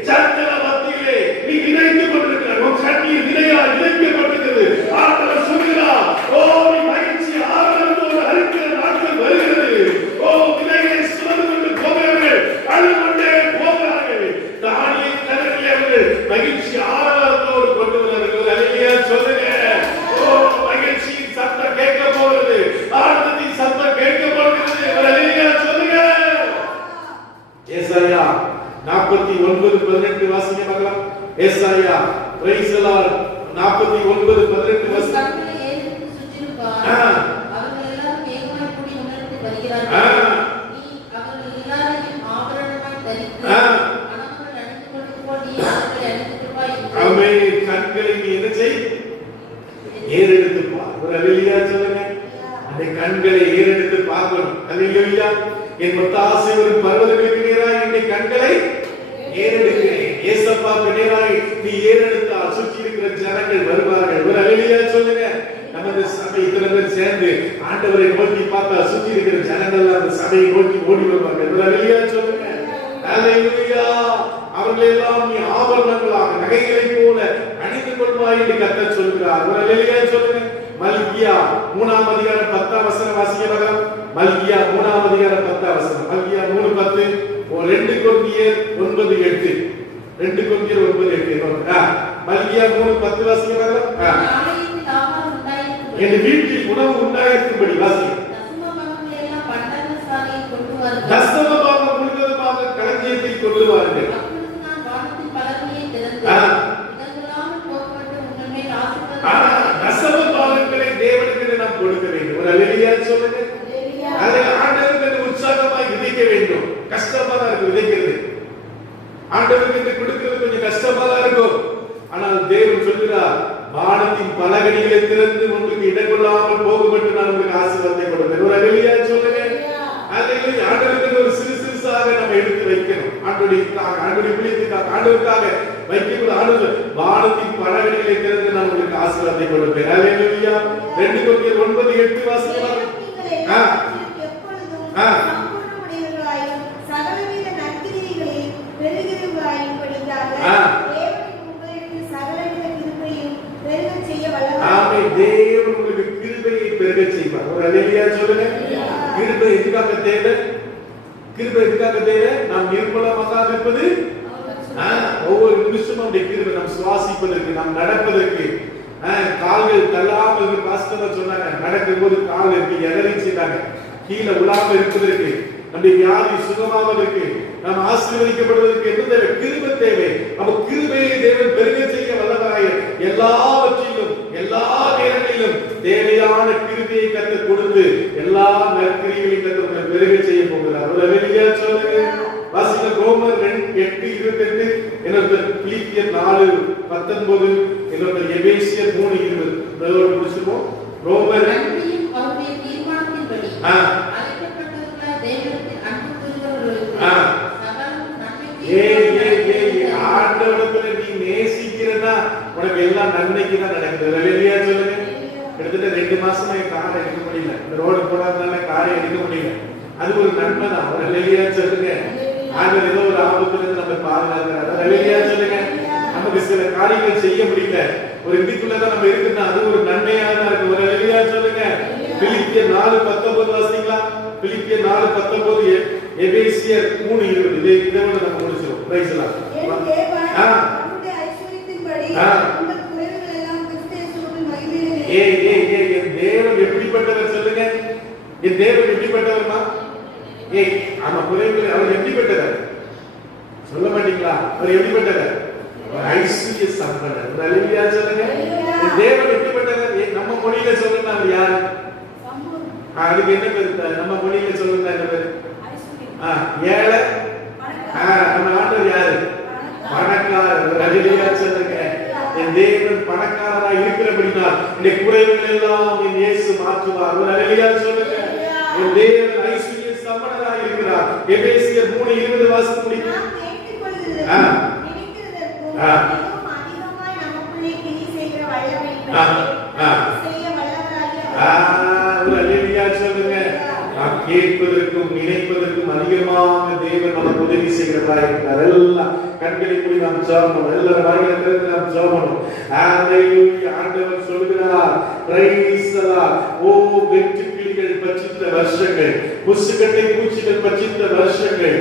சஞ்சல மத்தியிலே நீ விதைத்துக் கொண்டிருக்கிறாய். உன் கண்ணீர் விதையால் விதைக்கப்பட்டிருக்கிறது. ஆண்டவர் சொல்கிறார், ஓ நீ மகிழ்ச்சி ஆர்வத்தோடு அறுக்கிற நாட்கள் வருகிறது. ஓ விதையை சுமந்து கொண்டு போகிறவர்கள் அழுகொண்டே போகிறார்கள். தானியை தனக்கிலே அவர்கள் மகிழ்ச்சி ஆர்வத்தோடு கொண்டு வருகிறார்கள். அல்லேலூயா சொல்லுங்க. ஓ மகிழ்ச்சியின் சத்தம் கேட்க போகிறது. ஆனந்தத்தின் சத்தம் கேட்க போகிறது. அல்லேலூயா சொல்லுங்க. ஏசாயா 49:18 வாசிங்க பார்க்கலாம். ஏசாயா பிரைஸ் தி லார்ட் 49:18 வாசிங்க. அவர்கள் எல்லாரும் ஏகமாய் கூடி உன்னிடத்தில் வருகிறார்கள். நீ அவர்கள் எல்லாரையும் ஆபரணமாய் தரித்து கணவர்கள் அணிந்து கொண்டு போல் நீ அவர்களை அணிந்து கொள்வாய். ஆமென். கண்களை நீ என்ன செய்? ஏறெடுத்து பார். அல்லேலூயா சொல்லுங்க. அந்த கண்களை ஏறெடுத்து பார்க்கணும். அல்லேலூயா. என் ஒத்தாசை ஒரு பர்வதங்களுக்கு நேராய் என்னை கண்களை ஏறெடுக்கிறேன். ஏசப்பாவுக்கு நேராய் நீ ஏறெடுத்தால் சுற்றி இருக்கிற ஜனங்கள் வருவார்கள். ஒரு அல்லேலூயா சொல்லுங்க. நமது சபை இத்தனை பேர் சேர்ந்து ஆண்டவரை நோக்கி பார்த்தா சுற்றி இருக்கிற ஜனங்கள் அந்த சபையை நோக்கி ஓடி வருவார்கள். ஒரு அல்லேலூயா சொல்லுங்க. அல்லேலூயா. அவர்கள் எல்லாம் நீ ஆபரணங்களாக நகைகளை போல அணிந்து கொள்வாய் என்று கர்த்தர் சொல்கிறார். ஒரு அல்லேலூயா சொல்லுங்க. மல்கியா 3ஆம் அதிகாரம் 10ஆம் வசனம் வாசிக்க பார்க்கலாம். மல்கியா 3ஆம் அதிகாரம் 10ஆம் வசனம். மல்கியா 3:10. 2 கொரிந்தியர் 9:8. 2 கொரிந்தியர் 9:8. மல்கியா 3:10 வாசிக்க பார்க்கலாம். என் வீட்டில் உணவு உண்டாயிருக்கும்படி வாசிக்க. தசம பாகம் முழுவதுமாக களஞ்சியத்தில் கொண்டு வாருங்கள். தசம பாகங்களை தேவனுக்கு நாம் கொடுக்க வேண்டும். ஒரு அல்லேலூயா சொல்லுங்க. அதை ஆண்டவருக்கு உற்சாகமாய் விதைக்க வேண்டும். கஷ்டமா தான் இருக்கு விதைக்கிறது. ஆண்டவருக்கு கொடுக்கிறது கொஞ்சம் கஷ்டமா தான் இருக்கும். ஆனால் தேவன் சொல்கிறார், வானத்தின் பலகணிகளை திறந்து உங்களுக்கு இடம் கொள்ளாமல் போகும் என்று நான் உங்களுக்கு ஆசீர்வாதத்தை கொடுக்கிறேன். ஒரு அல்லேலூயா சொல்லுங்க. அல்லேலூயா. ஆண்டவருக்கு ஒரு சிறு சிறுசாக நம்ம எடுத்து வைக்கணும். ஆண்டவருடைய பிள்ளைகளுக்காக ஆண்டவருக்காக வைக்கும்போது ஆண்டவர் வானத்தின் பலகணிகளை திறந்து நான் உங்களுக்கு ஆசீர்வாதத்தை கொடுப்பேன். அல்லேலூயா. 2 கொரிந்தியர் 9:8 வாசிக்கலாம். தேவன் உங்களுக்கு கிருபையை பெருக செய்வார். ஒரு அல்லேலூயா சொல்லுங்க. கிருபை எதுக்காக தேவை? கிருபை எதுக்காக தேவை? நாம் நிர்மலமாக இருப்பது ஒவ்வொரு நிமிஷமும் கிருபை நாம் சுவாசிப்பதற்கு, நாம் நடப்பதற்கு, கால்கள் தள்ளாமல் பாஸ்டர் சொன்னாங்க. நடக்கும் போது கால் இருக்கு எதனை செய்தாங்க கீழே விழாம இருப்பதற்கு, நம்முடைய வியாதி சுகமாவதற்கு, நாம் ஆசீர்வதிக்கப்படுவதற்கு என்ன தேவை? கிருபை தேவை. அப்ப கிருபையை தேவன் பெருக செய்ய வல்லவராய் எல்லாவற்றிலும் எல்லா நேரங்களிலும் தேவையான கிருபையை கற்றுக் கொடுத்து எல்லா நற்கிரியைகளையும் கற்றுக் பெருக செய்ய போகிறார். ஒரு அல்லேலூயா சொல்லுங்க. வாசிக்க ரோமர் 8:28, இன்னொரு பிலிப்பியர் 4:19, இன்னொரு எபேசியர் 3:20. இதோட முடிச்சுப்போம். ரோமர் அவருடைய தீர்மானத்தின்படி அழைக்கப்பட்டவர்களாய் தேவனின் அன்பு கூறுகிறவர்களுக்கு சகலமும் நன்மைக்கு ஆண்டவரத்துல நீ நேசிக்கிறனா உனக்கு எல்லாம் நன்மைக்கு தான் நடக்குது. அல்லேலூயா சொல்லுங்க. கிட்டத்தட்ட 2 மாசமா என் காரை எடுக்க முடியல. இந்த ரோடு போடாதனால காரை எடுக்க முடியல. அது ஒரு நன்மை தான். ஒரு அல்லேலூயா சொல்லுங்க. ஆண்டவர் ஏதோ ஒரு ஆபத்துல இருந்து நம்ம பாதுகாக்கிறார். அல்லேலூயா சொல்லுங்க. நமக்கு நமக்கு சில காரியங்கள் செய்ய முடியல, ஒரு இதுக்குள்ளதான் நம்ம இருக்குன்னா அது ஒரு நன்மையா தான் இருக்கு. ஒரு அல்லேலூயா சொல்லுங்க. பிலிப்பியர் 4:19 வாசிங்களா? பிலிப்பியர் 4:19, எபேசியர் 3:20. இதை விட நம்ம முடிச்சிடும். பிரைஸ் எல்லாம் என் தேவன் தம்முடைய ஐஸ்வரியத்தின்படி உங்கள் குறைவுகள் எல்லாம் கிறிஸ்து இயேசுவுக்குள் மகிமையிலே என் தேவன் எப்படிப்பட்டவர் சொல்லுங்க. என் தேவன் எப்படிப்பட்டவர்மா? ஆமா, குறைவுகள் அவர் எப்படிப்பட்டவர் சொல்ல மாட்டீங்களா? அவர் எப்படிப்பட்டவர்? ஐஸ்வர்ய சம்பந்தர். ஒரு அல்லேலூயா சொல்லுங்க. என் தேவன் எப்படிப்பட்டவர்? நம்ம மொழியில சொல்லுங்க அவர் யாரு? அதுக்கு என்ன பேரு? நம்ம மொழியில சொல்லுங்க என்ன பேரு? ஏழை. நம்ம ஆண்டவர் யாரு? பணக்காரர். ஒரு அல்லேலூயா சொல்லுங்க. என் தேவன் பணக்காரரா இருக்கிறபடினால் இந்த குறைவுகள் எல்லாம் என் இயேசு மாற்றுவார். ஒரு அல்லேலூயா சொல்லுங்க. என் தேவன் ஐஸ்வர்ய சம்பந்தரா இருக்கிறார். எபேசியர் 3:20 வாசித்து முடிங்க. நாம் கேட்பதற்கும் நினைப்பதற்கும் அதிகமாக தேவன் நமக்கு உதவி செய்கிறதா இருக்கிறார். எல்லாம் கண்களை மூடி நாம் ஜெபம், எல்லாரும் வாயில திறந்து நாம் ஜெபம். ஹalleluya. ஆண்டவர் சொல்கிறார், பிரைஸ் தி லார்ட். ஓ வெற்றி கிளிகள் பச்சித்த வருஷங்கள், முசுக்கட்டை பூச்சிகள் பச்சித்த வருஷங்கள்,